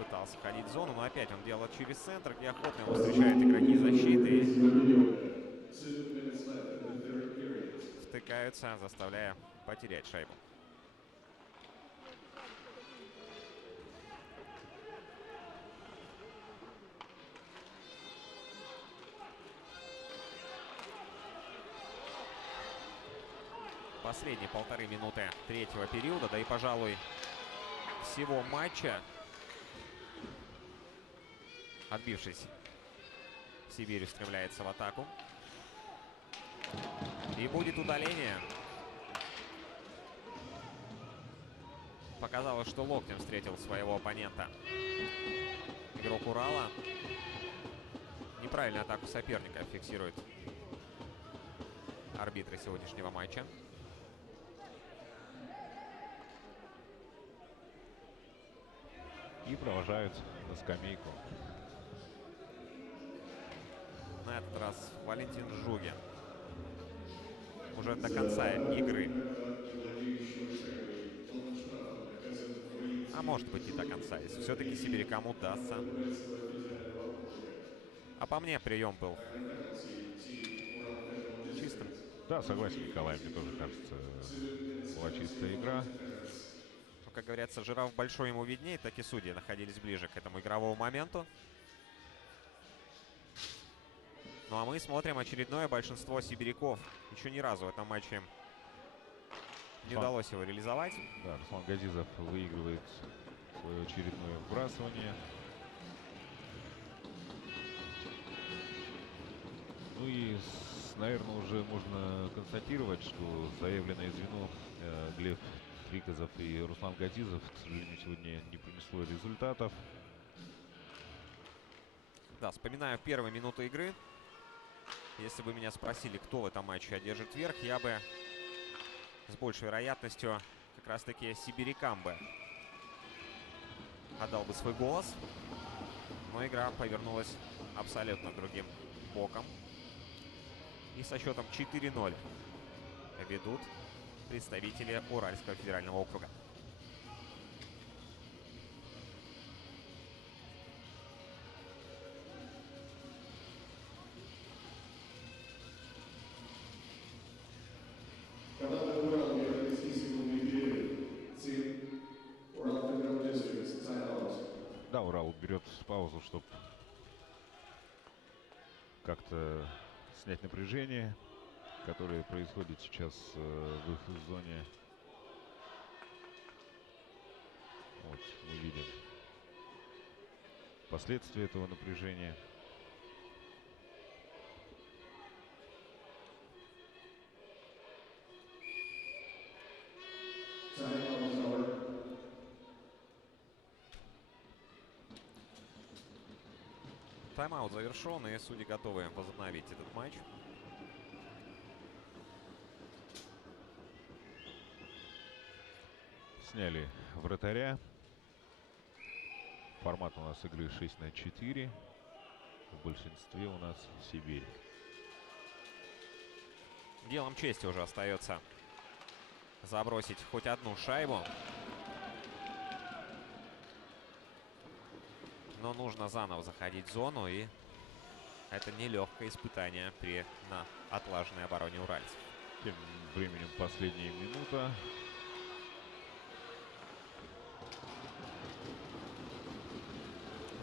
пытался ходить в зону, но опять он делал через центр, где охотно его встречают игроки защиты. 2 minutes left in the third period. Втыкаются, заставляя потерять шайбу. Последние 1,5 минуты третьего периода, да и, пожалуй, всего матча. Отбившись, Сибирь устремляется в атаку. И будет удаление. Показалось, что локтем встретил своего оппонента игрок Урала. Неправильную атаку соперника фиксирует арбитры сегодняшнего матча. И провожают на скамейку. На этот раз Валентин Жугин. Уже до конца игры. А может быть и до конца, если все-таки сибирякам удастся. А по мне прием был чистым. Да, согласен, Николай, мне тоже кажется, была чистая игра. Ну, как говорится, жираф большой, ему виднее, так и судьи находились ближе к этому игровому моменту. Ну а мы смотрим очередное большинство сибиряков. Еще ни разу в этом матче не удалось его реализовать. Да, Руслан Газизов выигрывает свое очередное вбрасывание. Ну и, наверное, уже можно констатировать, что заявленное звено Глеб Триказов и Руслан Газизов, к сожалению, сегодня не принесло результатов. Да, вспоминаю первые минуты игры. Если бы меня спросили, кто в этом матче одержит верх, я бы с большей вероятностью как раз-таки сибирякам бы отдал бы свой голос. Но игра повернулась абсолютно другим боком. И со счетом 4-0 ведут представители Уральского федерального округа. Команда Урал играет 10 секундный период. Цин, Урал Federal Districts, тайм-аут. Да, Урал берет паузу, чтобы как-то снять напряжение, которое происходит сейчас в их зоне. Вот мы видим последствия этого напряжения. Тайм-аут over. Тайм-аут завершен, и судьи готовы возобновить этот матч. Сняли вратаря. Формат у нас игры 6-4. В большинстве у нас Сибирь. Делом чести уже остается забросить хоть одну шайбу. Но нужно заново заходить в зону, и это нелегкое испытание на отлаженной обороне уральцев. Тем временем последняя минута.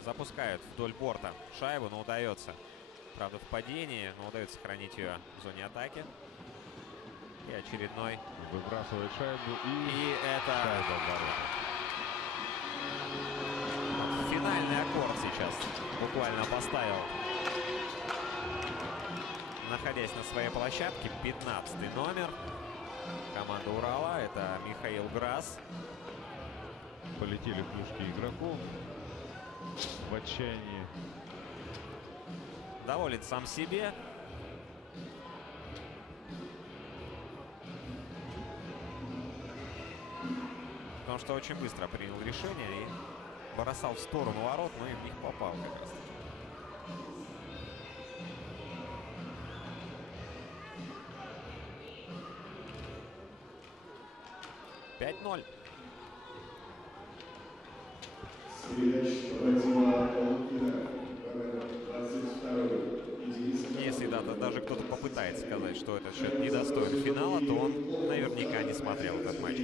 Запускают вдоль борта шайбу, но удается. Правда, в падении, но удается сохранить ее в зоне атаки. И очередной. Выбрасывает шайбу И это шайба в ворота. финальный аккорд сейчас буквально поставил, находясь на своей площадке, 15-й номер. Команда Урала, это Михаил Грас. Полетели плюшки игроков в отчаянии. Доволен сам себе. потому что очень быстро принял решение и бросал в сторону ворот, но и в них попал как раз. 5-0. Если даже кто-то попытается сказать, что этот счет недостоин финала, то он наверняка не смотрел этот матч.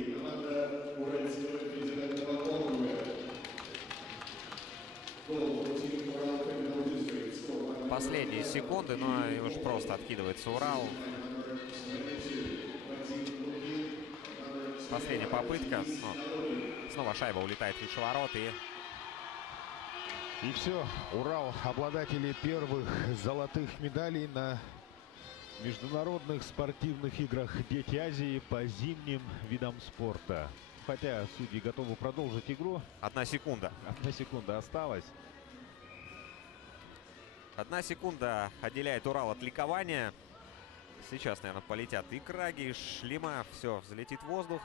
Последние секунды, но и уж просто откидывается Урал. Последняя попытка. Снова шайба улетает выше ворот И все. Урал — обладатели первых золотых медалей на международных спортивных играх «Дети Азии» по зимним видам спорта. Хотя судьи готовы продолжить игру. 1 секунда. 1 секунда осталась. 1 секунда отделяет Урал от ликования. Сейчас, наверное, полетят и краги, и шлема. Все, взлетит воздух.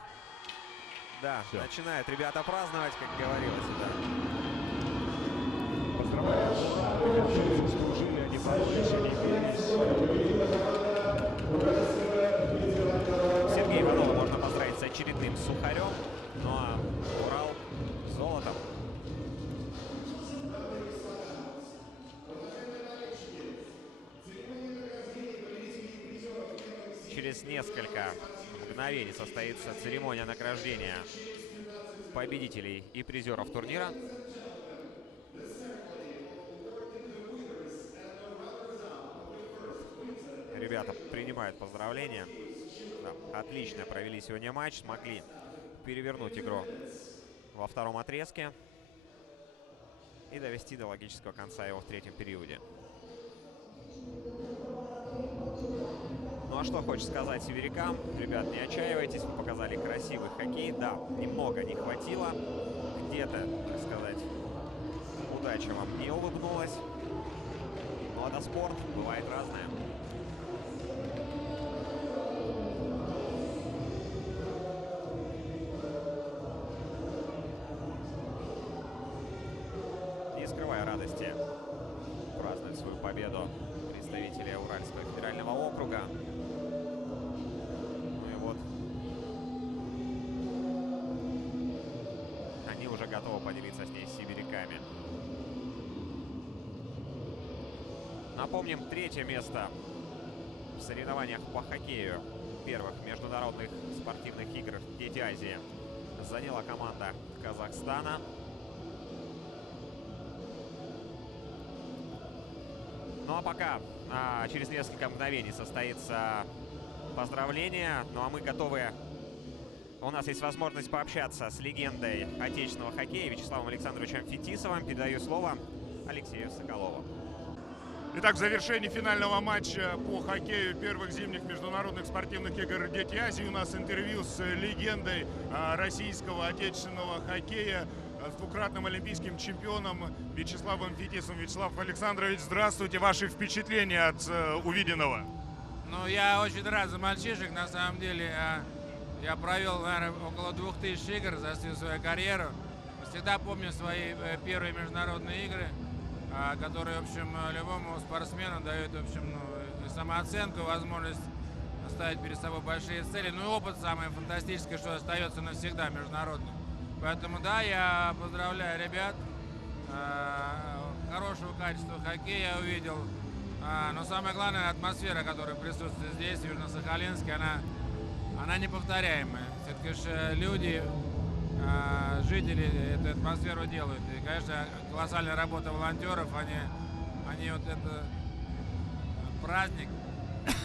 Да, Всё. Начинают ребята праздновать, как говорилось. Да. Поздравляю, Урал. Заслужили, они повысили, Сергея Иванова можно поздравить с очередным сухарем. Ну а Урал золотом. Через несколько мгновений состоится церемония награждения победителей и призеров турнира. Ребята принимают поздравления. Да, отлично провели сегодня матч, смогли перевернуть игру во втором отрезке и довести до логического конца его в третьем периоде. Ну а что хочется сказать северякам? Ребят, не отчаивайтесь, вы показали красивый хоккей. Да, немного не хватило. Где-то, так сказать, удача вам не улыбнулась. Но это спорт, бывает разное. Не скрывая радости, празднуют свою победу представители Уральского федерального округа. Ну и вот они уже готовы поделиться с ней с сибиряками. Напомним, 3-е место в соревнованиях по хоккею первых международных спортивных игр «Дети Азии» заняла команда Казахстана. Ну а пока через несколько мгновений состоится поздравление. Ну а мы готовы. У нас есть возможность пообщаться с легендой отечественного хоккея Вячеславом Александровичем Фетисовым. Передаю слово Алексею Соколову. Итак, в завершении финального матча по хоккею первых зимних международных спортивных игр «Дети Азии» у нас интервью с легендой российского отечественного хоккея, с двукратным олимпийским чемпионом Вячеславом Фетисовым. Вячеслав Александрович, здравствуйте. Ваши впечатления от увиденного? Ну, я очень рад за мальчишек. На самом деле, я провел, наверное, около 2000 игр за всю свою карьеру. Всегда помню свои первые международные игры, которые, в общем, любому спортсмену дают, в общем, самооценку, возможность ставить перед собой большие цели. Ну и опыт самый фантастический, что остается навсегда международным. Поэтому, да, я поздравляю ребят. Хорошего качества хоккея я увидел. Но самое главное, атмосфера, которая присутствует здесь, в Южно-Сахалинске, она неповторяемая. Все-таки же люди, жители эту атмосферу делают. И, конечно, колоссальная работа волонтеров. Они вот этот праздник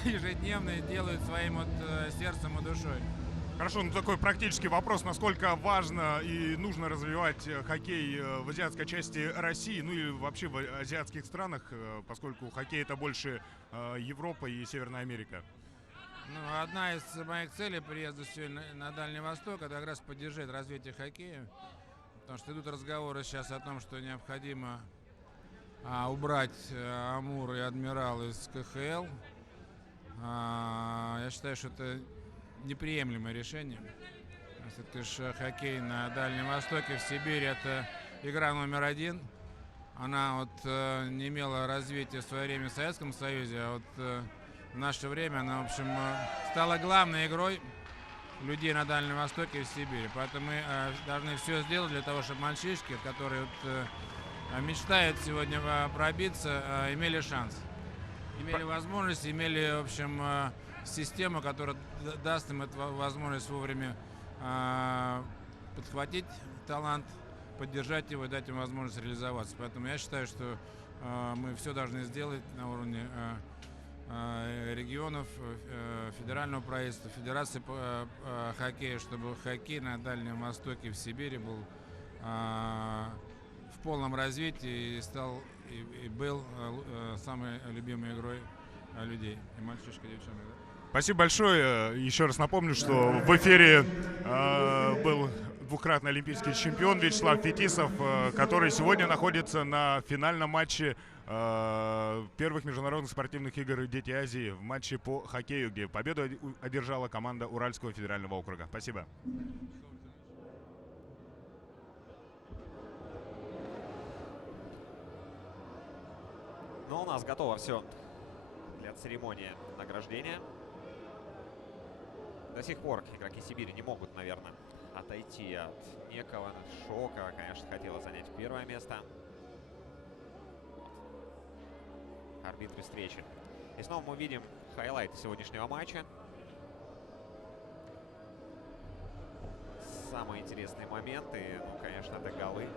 ежедневный делают своим вот сердцем и душой. Хорошо, ну такой практический вопрос. Насколько важно и нужно развивать хоккей в азиатской части России, ну и вообще в азиатских странах, поскольку хоккей — это больше Европа и Северная Америка? Ну, одна из моих целей приезда сегодня на Дальний Восток — это как раз поддержать развитие хоккея. Потому что идут разговоры сейчас о том, что необходимо убрать Амур и Адмирал из КХЛ. Я считаю, что это неприемлемое решение. Все-таки ж хоккей на Дальнем Востоке, в Сибири, это игра номер один. Она вот не имела развития в свое время в Советском Союзе, а вот в наше время она, в общем, стала главной игрой людей на Дальнем Востоке и в Сибири. Поэтому мы должны все сделать для того, чтобы мальчишки, которые вот, мечтают сегодня пробиться, имели шанс. Имели возможность, имели, в общем, систему, которая даст им эту возможность вовремя подхватить талант, поддержать его и дать им возможность реализоваться. Поэтому я считаю, что мы все должны сделать на уровне регионов, федерального правительства, федерации по хоккею, чтобы хоккей на Дальнем Востоке, в Сибири был в полном развитии и стал и был самой любимой игрой людей, и мальчишек, и девчонок. Да? Спасибо большое. Еще раз напомню, что в эфире был двукратный олимпийский чемпион Вячеслав Фетисов, который сегодня находится на финальном матче первых международных спортивных игр «Дети Азии» в матче по хоккею, где победу одержала команда Уральского федерального округа. Спасибо. Но у нас готово все для церемонии награждения. До сих пор игроки Сибири не могут, наверное, отойти от некого шока. Конечно, хотела занять первое место. Арбитры встречи. И снова мы видим хайлайты сегодняшнего матча. Самые интересные моменты, ну, конечно, это голы.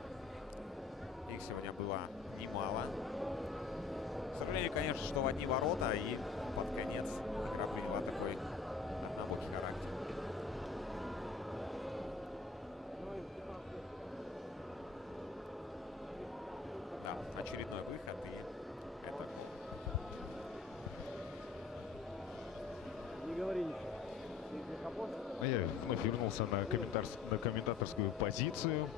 Их сегодня было немало. К сожалению, конечно, что в одни ворота, и под конец игра приняла такой однобокий характер. Да, очередной выход, и это... Не говори ничего. Я вновь вернулся на комментаторскую позицию.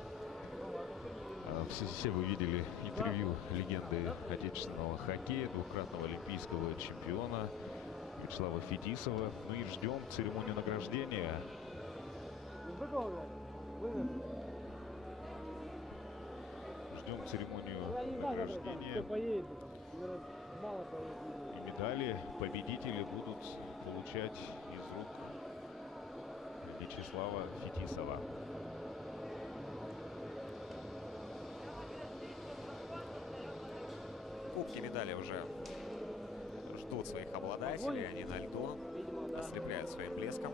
Все вы видели интервью легенды отечественного хоккея, двукратного олимпийского чемпиона Вячеслава Фетисова. Ну и ждем церемонию награждения. Ждем церемонию награждения. И медали победители будут получать из рук Вячеслава Фетисова. Кубки, медали уже ждут своих обладателей. Они на льду ослепляют своим блеском.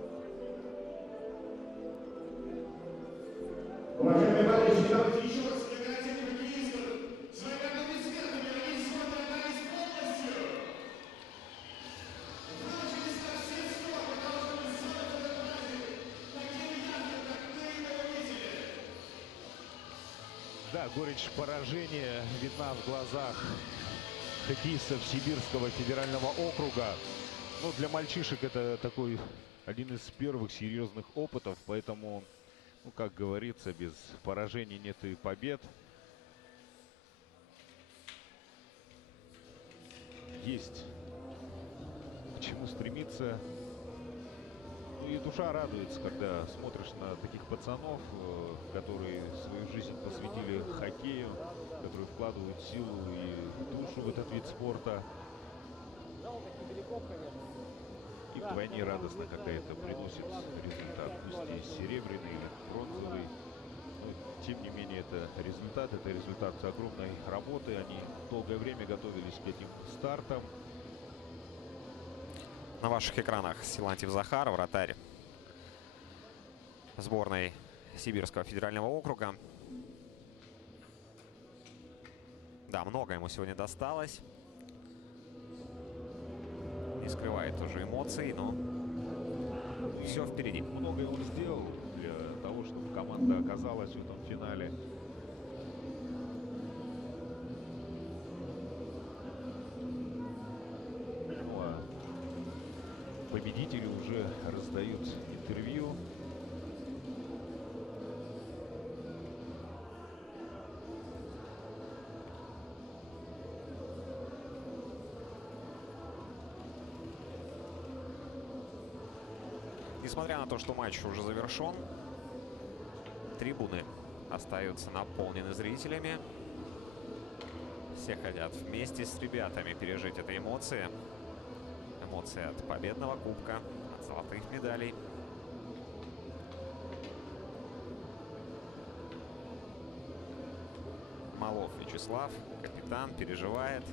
Уважаемые товарищи, давайте еще раз наградим хоккеистов своими аплодисментами. Они сегодня отдались полностью. Выложились на все сто, потому что мы сделали этот праздник таким ярким, как мы его видели. Да, горечь поражения видна в глазах хоккеистов Сибирского федерального округа. Ну, для мальчишек это такой один из первых серьезных опытов, поэтому, ну, как говорится, без поражений нет и побед. Есть к чему стремиться. Ну и душа радуется, когда смотришь на таких пацанов, которые свою жизнь посвятили хоккею, которые вкладывают силу и душу в этот вид спорта. И вдвойне радостно, когда это приносит результат, пусть и серебряный или бронзовый. Но, тем не менее, это результат огромной работы. Они долгое время готовились к этим стартам. На ваших экранах Силантьев Захар, вратарь сборной Сибирского федерального округа. Да, много ему сегодня досталось. Не скрывает уже эмоций, но все впереди. Многое он сделал для того, чтобы команда оказалась в этом финале. Ну, а победители уже раздают интервью. Несмотря на то, что матч уже завершен, трибуны остаются наполнены зрителями. Все хотят вместе с ребятами пережить эти эмоции. Эмоции от победного кубка, от золотых медалей. Малов Вячеслав, капитан, переживает.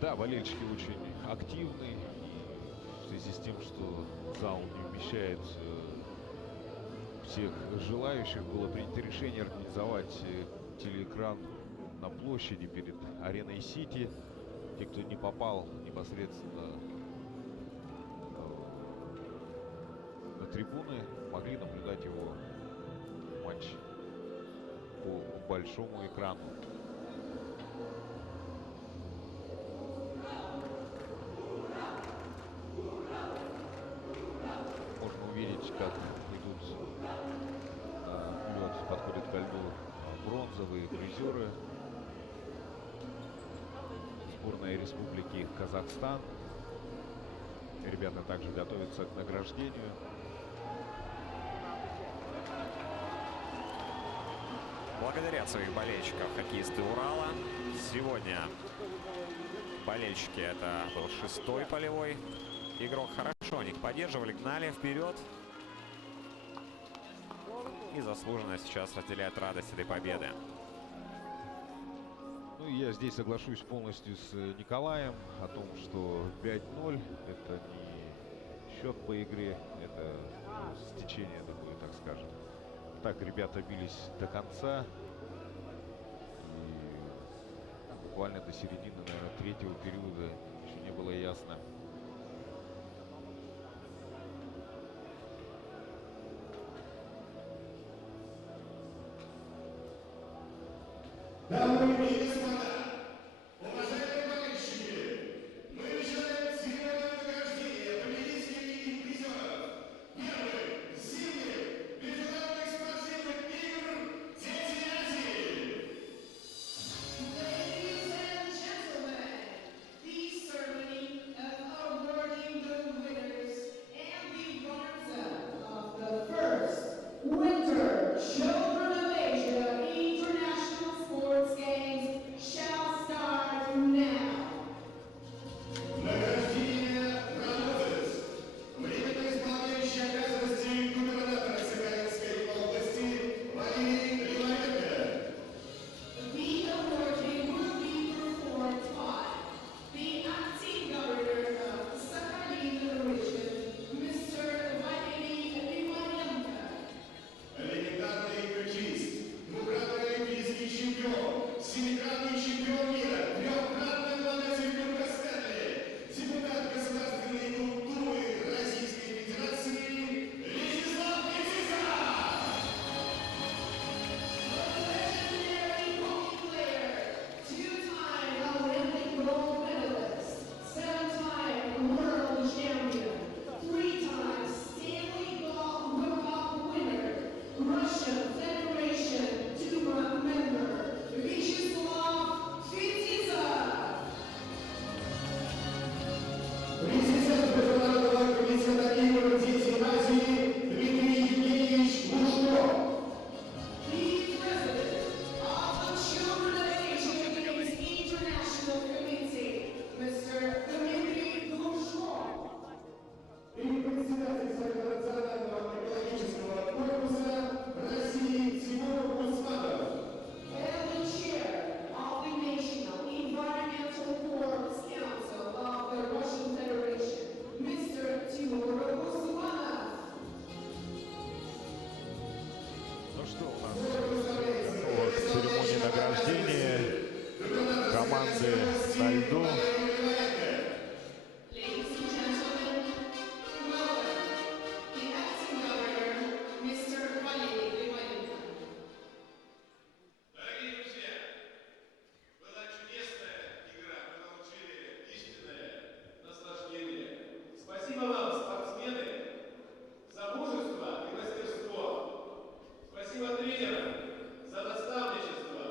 Да, болельщики очень активны. И в связи с тем, что зал не вмещает всех желающих, было принято решение организовать телеэкран на площади перед Ареной Сити. Те, кто не попал непосредственно на трибуны, могли наблюдать его матч по большому экрану. Можно увидеть, как идут вперед, подходят ко льду бронзовые призеры. Сборная Республики Казахстан. Ребята также готовятся к награждению. Благодарят своих болельщиков хоккеисты Урала. Сегодня болельщики, это был 6-й полевой игрок. Хорошо, они их поддерживали, гнали вперед. И заслуженно сейчас разделяют радость этой победы. Ну, я здесь соглашусь полностью с Николаем о том, что 5-0 это не счет по игре, это стечение такое, так скажем. Так ребята бились до конца. И буквально до середины, наверное, третьего периода еще не было ясно. Дамы и господа, уважаемые болельщики, мы начинаем церемонию награждения победителей и призеров первых зимних международных спортивных игр «Дети Азии». Ladies and gentlemen, the ceremony of awarding the winners and the runners-up of the first Winter Children of Asia International Sports Games shall start now. Награждение «Ранозес». Временно исполняющий обязанности губернатора Сахалинской области Валерий Лимаренко. The awarding will be performed by the acting governor of Sakhalin region, Mr. Valery Limanenko. Легендарный хоккеист, двукратный олимпийский чемпион, семикратный чемпион мира, трехкратный обладатель Кубка Стэнли, депутат Государственной Думы Российской Федерации Вячеслав Петица. Legendary hockey player, two-time Olympic gold medalist, seven-time world champion, three-time Stanley Cup winner, Russian Federation Duma member, Vyacheslav Fetizov. Президент Международного комитета игр «Дети Азии» Дмитрий Евгеньевич Лужков. The President of the Children of Asia Games International Committee, Mr. Dmitry Glushkov. И председатель Совета национального экологического корпуса России Тимур Усманов. And the chair of the National Environmental Forums Council of the Russian Federation, Mr. Timur Usmanov. Ну что, у нас готова к церемонии награждения команды на льду. Ladies and gentlemen, welcome the acting governor, Mr. Valery Limanenko. Дорогие друзья, была чудесная игра, мы получили истинное наслаждение. Спасибо вам, спортсмены, за мужество и мастерство. Спасибо тренерам за наставничество,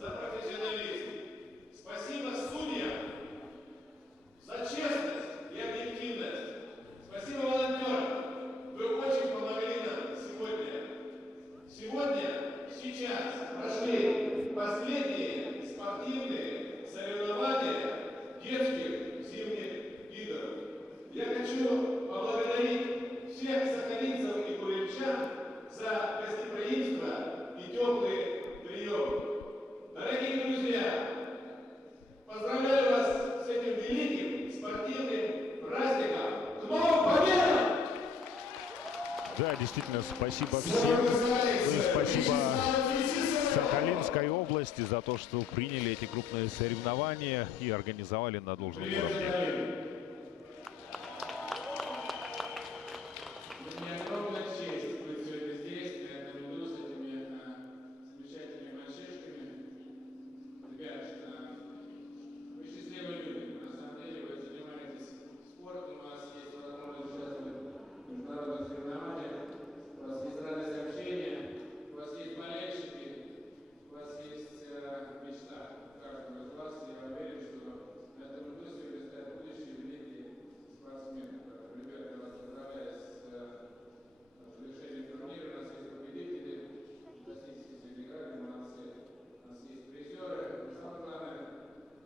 за профессионализм. Спасибо судьям за честность и объективность. Спасибо волонтерам. Вы очень помогли нам Сейчас прошли последние спортивные соревнования детских зимних игр. Я хочу поблагодарить всех сахалинцев и курильчан за гостеприимство и теплый прием. Дорогие друзья, поздравляю вас с этим великим спортивным праздником. С Новым победам! Да, действительно, спасибо всем. Ну и спасибо Сахалинской области за то, что приняли эти крупные соревнования и организовали на должном уровне. Мне огромная честь быть сегодня здесь, на этом льду с этими замечательными мальчишками. Ребят, вы счастливые люди. На самом деле вы занимаетесь спортом, у вас есть возможность участвовать в международных соревнованиях, у вас есть радость общения, у вас есть болельщики, у вас есть мечта каждого из вас. Я уверен, что на этом льду сегодня стоят будущие великие спортсмены. Ребята, я вас поздравляю с завершением турнира. У нас есть победители, фантастически сегодня играли, молодцы. У нас есть призеры. Но самое главное,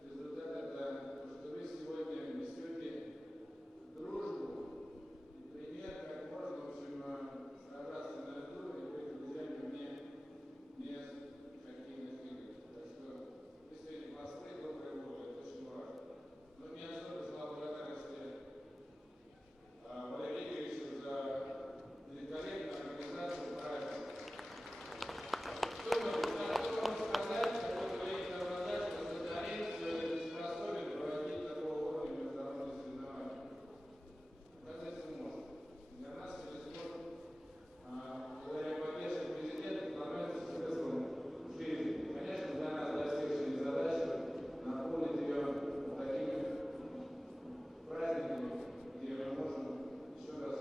результат это то, что вы сегодня несете дружбу и пример, как можно, в общем, сражаться на льду и быть друзьями вне хоккейных игр. Так что вы сегодня посты доброй воли, это очень важно. Но мне особо слова благодарности Валерию Игоревичу за великолепную организацию праздника. Что вам сказать, какое время назад, что сахалинцы способен проводить такого уровня международных соревнований? Оказывается, можно. Для нас это спорт, благодаря поддержке президента, становится смыслом жизни. Конечно, для нас, для всех жизнь задача наполнить ее такими праздниками, где мы можем еще раз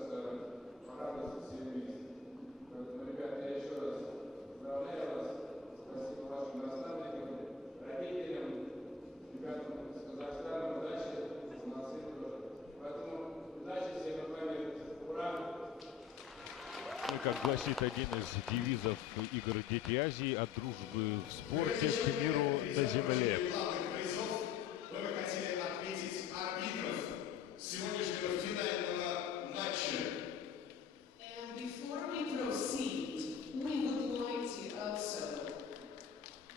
порадоваться все вместе. Поэтому, ребята, я еще раз поздравляю вас. Спасибо вашим наставникам, родителям, ребятам из Казахстана. Удачи, молодцы тоже. Поэтому удачи всем и побед. Ура! Ну, как гласит один из девизов игр «Дети Азии», от дружбы в спорте к миру на земле. Главных призов мы бы хотели отметить арбитров сегодняшнего финального матча. And before we proceed, we would like to also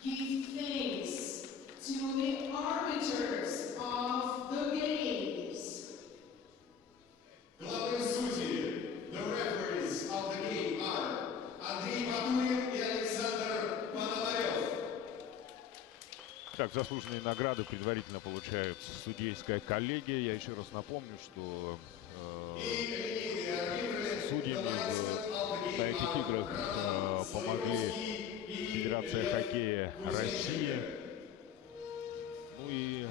give thanks to the arbiters of the games. Главные судьи, the referees of the game are Андрей Батурин и Александр Пономарев. Так, заслуженные награды предварительно получают судейская коллегия. Я еще раз напомню, что судьями на этих играх помогли Федерация хоккея России. Ну и,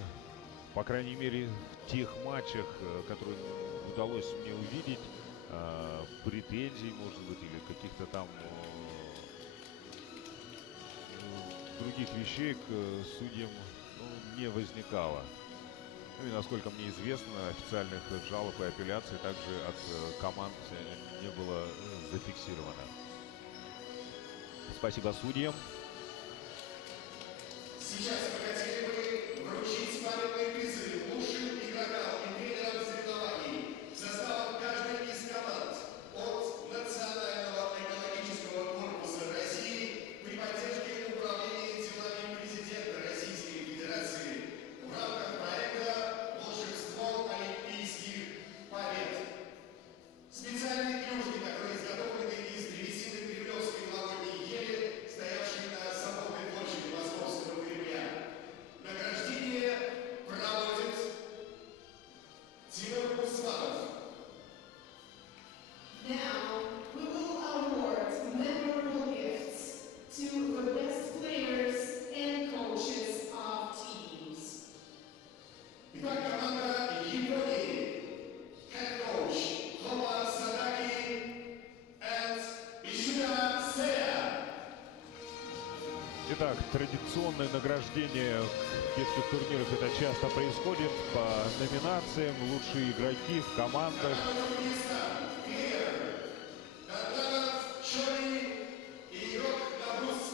по крайней мере, в тех матчах, которые удалось мне увидеть, претензий, может быть, или каких-то там других вещей к судьям не возникало. Ну и, насколько мне известно, официальных жалоб и апелляций также от команд не было зафиксировано. Спасибо судьям. Сейчас мы хотели бы вручить памятные призы лучшим игрокам и тренерам соревнований составом каждой из команд от Национального экологического корпуса России при поддержке Управления делами президента Российской Федерации в рамках проекта «Волшебство Олимпийских побед». Специальные клюшки, которые изготовлены из древесины кремлевской новогодней ели, стоявшей на Соборной площади Московского Кремля. Награждение проводит Тимур Усманов. Now, we will award memorable gifts to the best players and coaches of teams. Итак, команда Японии. Head coach Хома Садаки and Ишида Сея. Итак, традиционное награждение в детских турнирах это часто происходит по номинациям «Лучшие игроки в командах». Катанов, Чори и игрок на брус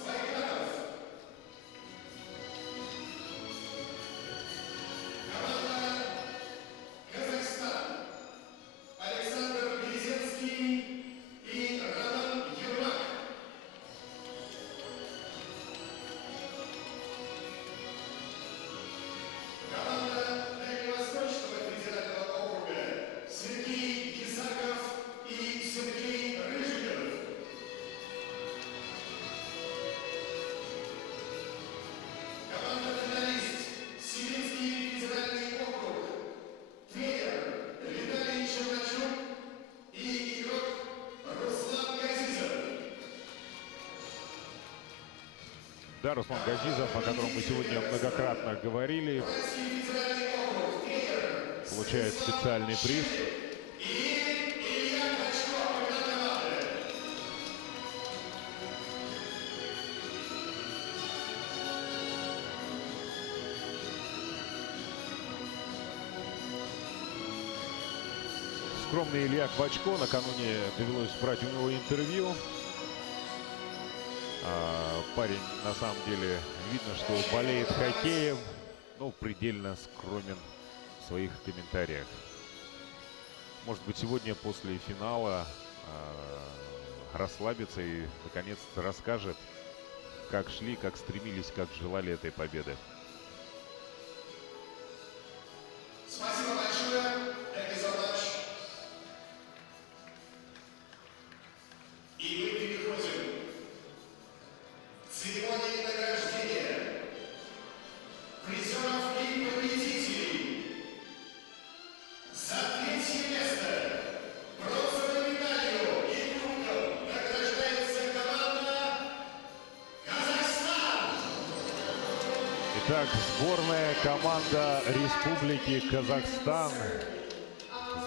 Да, Руслан Газизов, о котором мы сегодня многократно говорили, получает специальный приз. Скромный Илья Квачко, накануне довелось брать у него интервью. Парень, на самом деле, видно, что болеет хоккеем, но предельно скромен в своих комментариях. Может быть, сегодня после финала расслабится и, наконец-то, расскажет, как шли, как стремились, как желали этой победы. Спасибо большое. Thank you so much. И мы переходим к церемонии награждения призеров и победителей. За третье место бронзовой медалью и кубком награждается команда Казахстан. Итак, сборная команда Республики Казахстан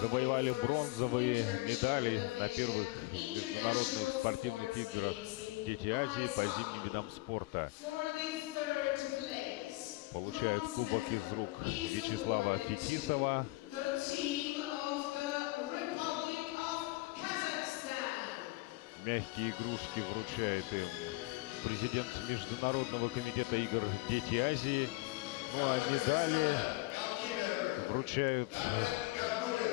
завоевали бронзовые медали на первых международных спортивных играх «Дети Азии» по зимним видам спорта. For the third place, Получают кубок из рук Вячеслава Фетисова. the team of the Republic of Kazakhstan. Мягкие игрушки вручает им президент Международного комитета игр «Дети Азии». Ну а медали вручают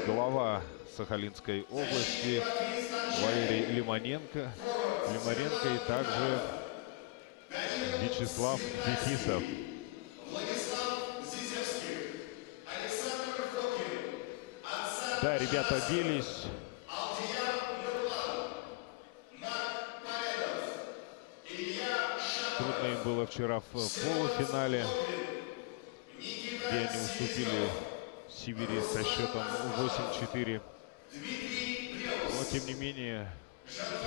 глава Сахалинской области Валерий Лимаренко и также Вячеслав Фетисов. Владислав Зизевских, Александр Фокин, Да, ребята бились. Алдияр Нурлан, Марк Поредов, Илья Шапов, Трудно им было вчера в полуфинале, где они уступили Сибири со счетом 8-4. Но, тем не менее,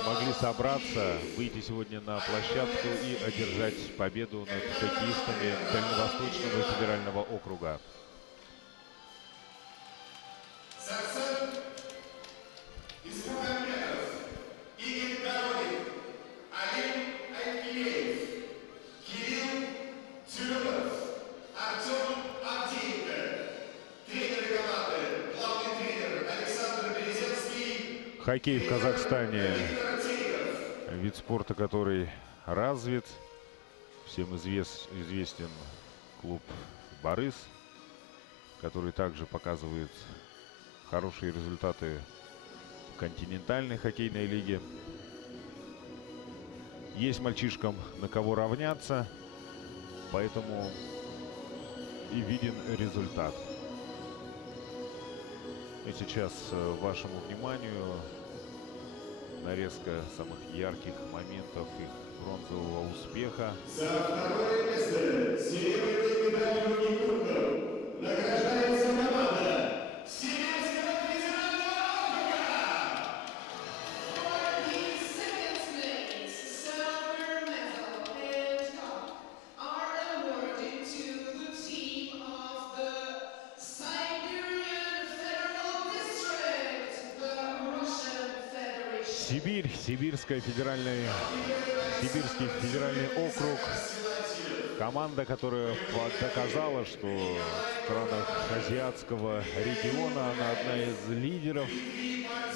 смогли собраться, выйти сегодня на площадку и одержать победу над хоккеистами Дальневосточного федерального округа. Сарсан Исмухамедов, Игорь Доронин, Алим Айкилеев, Кирилл Тюрюнов, Артем Авдеенко, тренеры команды, главный тренер Александр Березенский, Хоккей в Казахстане — вид спорта, который развит. Всем известен клуб «Барыс», который также показывает хорошие результаты в континентальной хоккейной лиге. Есть мальчишкам на кого равняться, поэтому и виден результат. И сейчас вашему вниманию нарезка самых ярких моментов их бронзового успеха. за второе место серебряной медалью и кубком награждается команда Сибирского федерального округа. For the second place, silver medal and cup are awarded to the team of the Siberian Federal District, the Russian Federation. Сибирский федеральный округ. Команда, которая доказала, что в странах азиатского региона она одна из лидеров.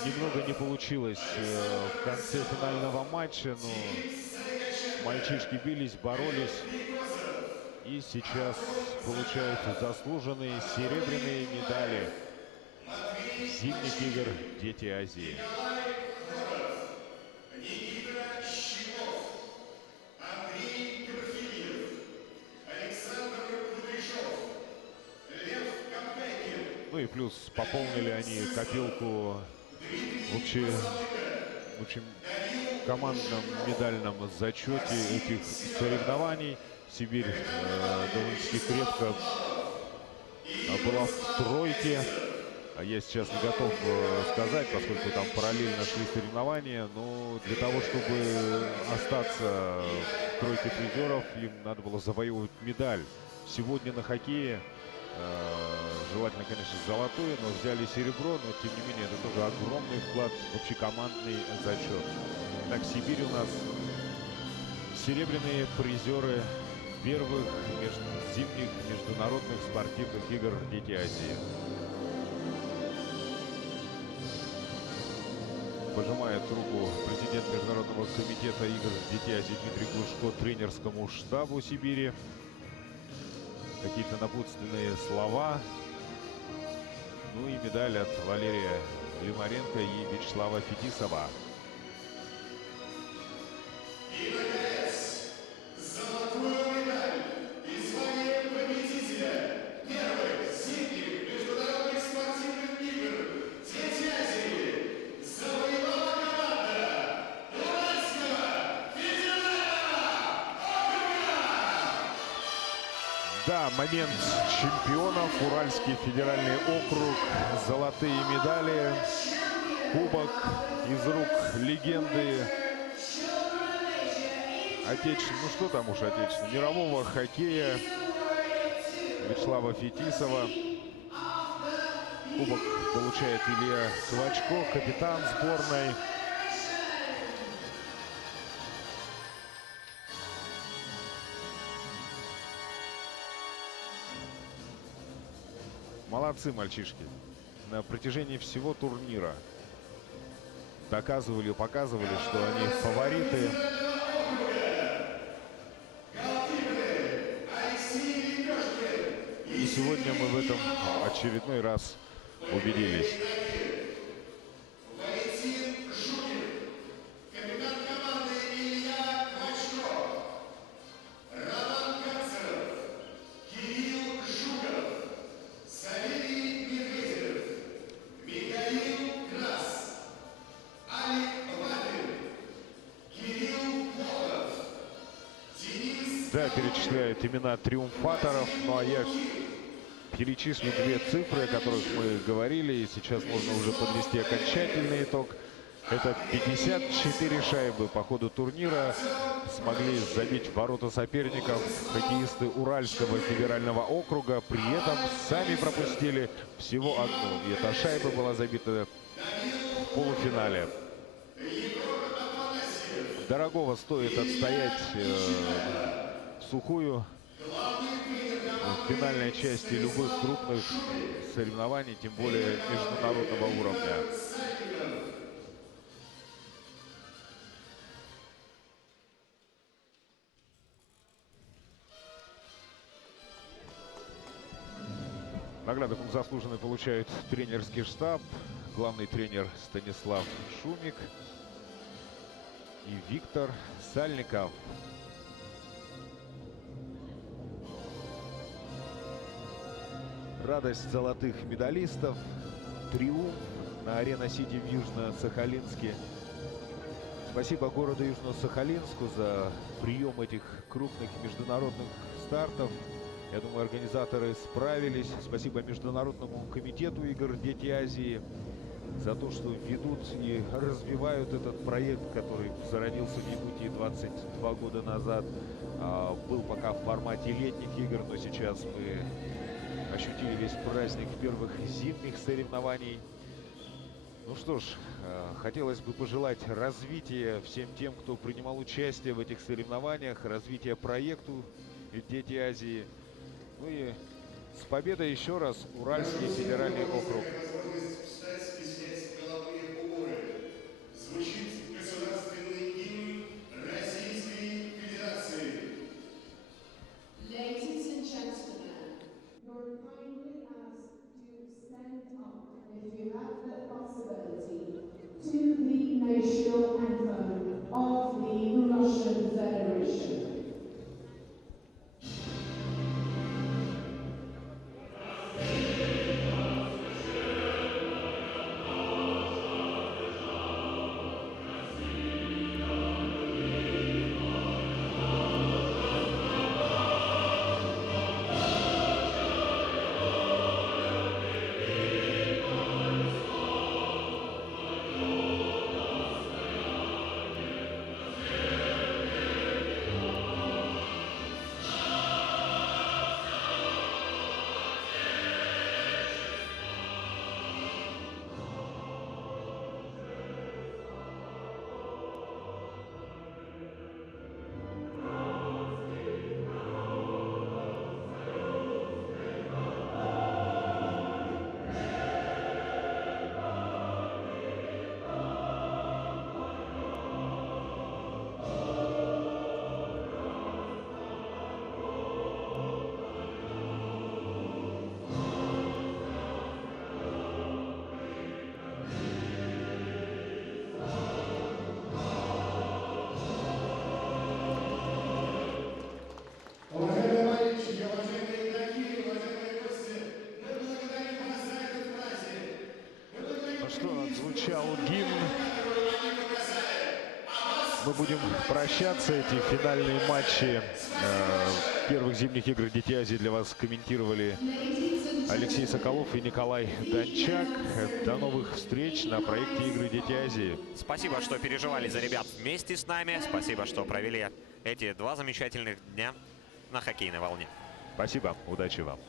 Немного не получилось в конце финального матча, но мальчишки бились, боролись. И сейчас получают заслуженные серебряные медали зимних игр «Дети Азии». Никита Щеков, Андрей Перфильев, Александр Кудряшов, Лев Компекин, Ну и плюс пополнили они копилку в общем командном медальном зачете этих соревнований. Сибирь довольно-таки крепко была в тройке Я сейчас не готов сказать, поскольку там параллельно шли соревнования, но для того, чтобы остаться в тройке призеров, им надо было завоевывать медаль. Сегодня на хоккее желательно, конечно, золотую, но взяли серебро, но тем не менее это тоже огромный вклад в общекомандный зачет. Так, Сибирь у нас серебряные призеры первых зимних международных спортивных игр Дети Азии. Пожимает руку президент Международного комитета игр Дети Азии Дмитрий Глушко тренерскому штабу Сибири. Какие-то напутственные слова. Ну и медаль от Валерия Лимаренко и Вячеслава Фетисова. И, наконец, золотую медаль и звание победителя первых зимних международных спортивных игр Дети Азии завоевала команда Уральского федерального округа! Да, момент чемпионов. Уральский федеральный округ. Золотые медали. Кубок из рук легенды отечественного, ну что там уж отечественного, мирового хоккея Вячеслава Фетисова. Кубок получает Илья Квачко, капитан сборной. Молодцы мальчишки. На протяжении всего турнира доказывали, показывали, что они фавориты. И сегодня мы в этом очередной раз убедились. Валентин Жукин, капитан команды Илья Квачко, Роман Канцеров, Кирилл Жуков, Савелий Медведев, Михаил Крас, Алик Вадрин, Кирилл Плотов, Денис... Да, перечисляют имена триумфаторов, ну а я перечислю две цифры, о которых мы говорили, и сейчас можно уже подвести окончательный итог. Это 54 шайбы по ходу турнира смогли забить в ворота соперников хоккеисты Уральского федерального округа. При этом сами пропустили всего одну. И эта шайба была забита в полуфинале. Дорогого стоит отстоять в сухую в финальной части любых крупных соревнований, тем более международного уровня. Награду заслуженно получает тренерский штаб, главный тренер Станислав Шумик и Виктор Сальников. Радость золотых медалистов, триумф на Арена-Сити в Южно-Сахалинске. Спасибо городу Южно-Сахалинску за прием этих крупных международных стартов. Я думаю, организаторы справились. Спасибо Международному комитету игр Дети Азии за то, что ведут и развивают этот проект, который зародился в Якутии 22 года назад. Был пока в формате летних игр, но сейчас мы ощутили весь праздник первых зимних соревнований. Ну что ж, хотелось бы пожелать развития всем тем, кто принимал участие в этих соревнованиях, развития проекту Дети Азии. Ну и с победой еще раз Уральский федеральный округ. Звучит государственный гимн Российской Федерации. Ladies and gentlemen, you're kindly asked to stand up if you have the possibility to the national anthem of the Russian Federation. мы будем прощаться. Эти финальные матчи первых зимних игр Дети Азии для вас комментировали Алексей Соколов и Николай Дончак. До новых встреч на проекте «Игры Дети Азии». Спасибо, что переживали за ребят вместе с нами. Спасибо, что провели эти 2 замечательных дня на хоккейной волне. Спасибо, удачи вам.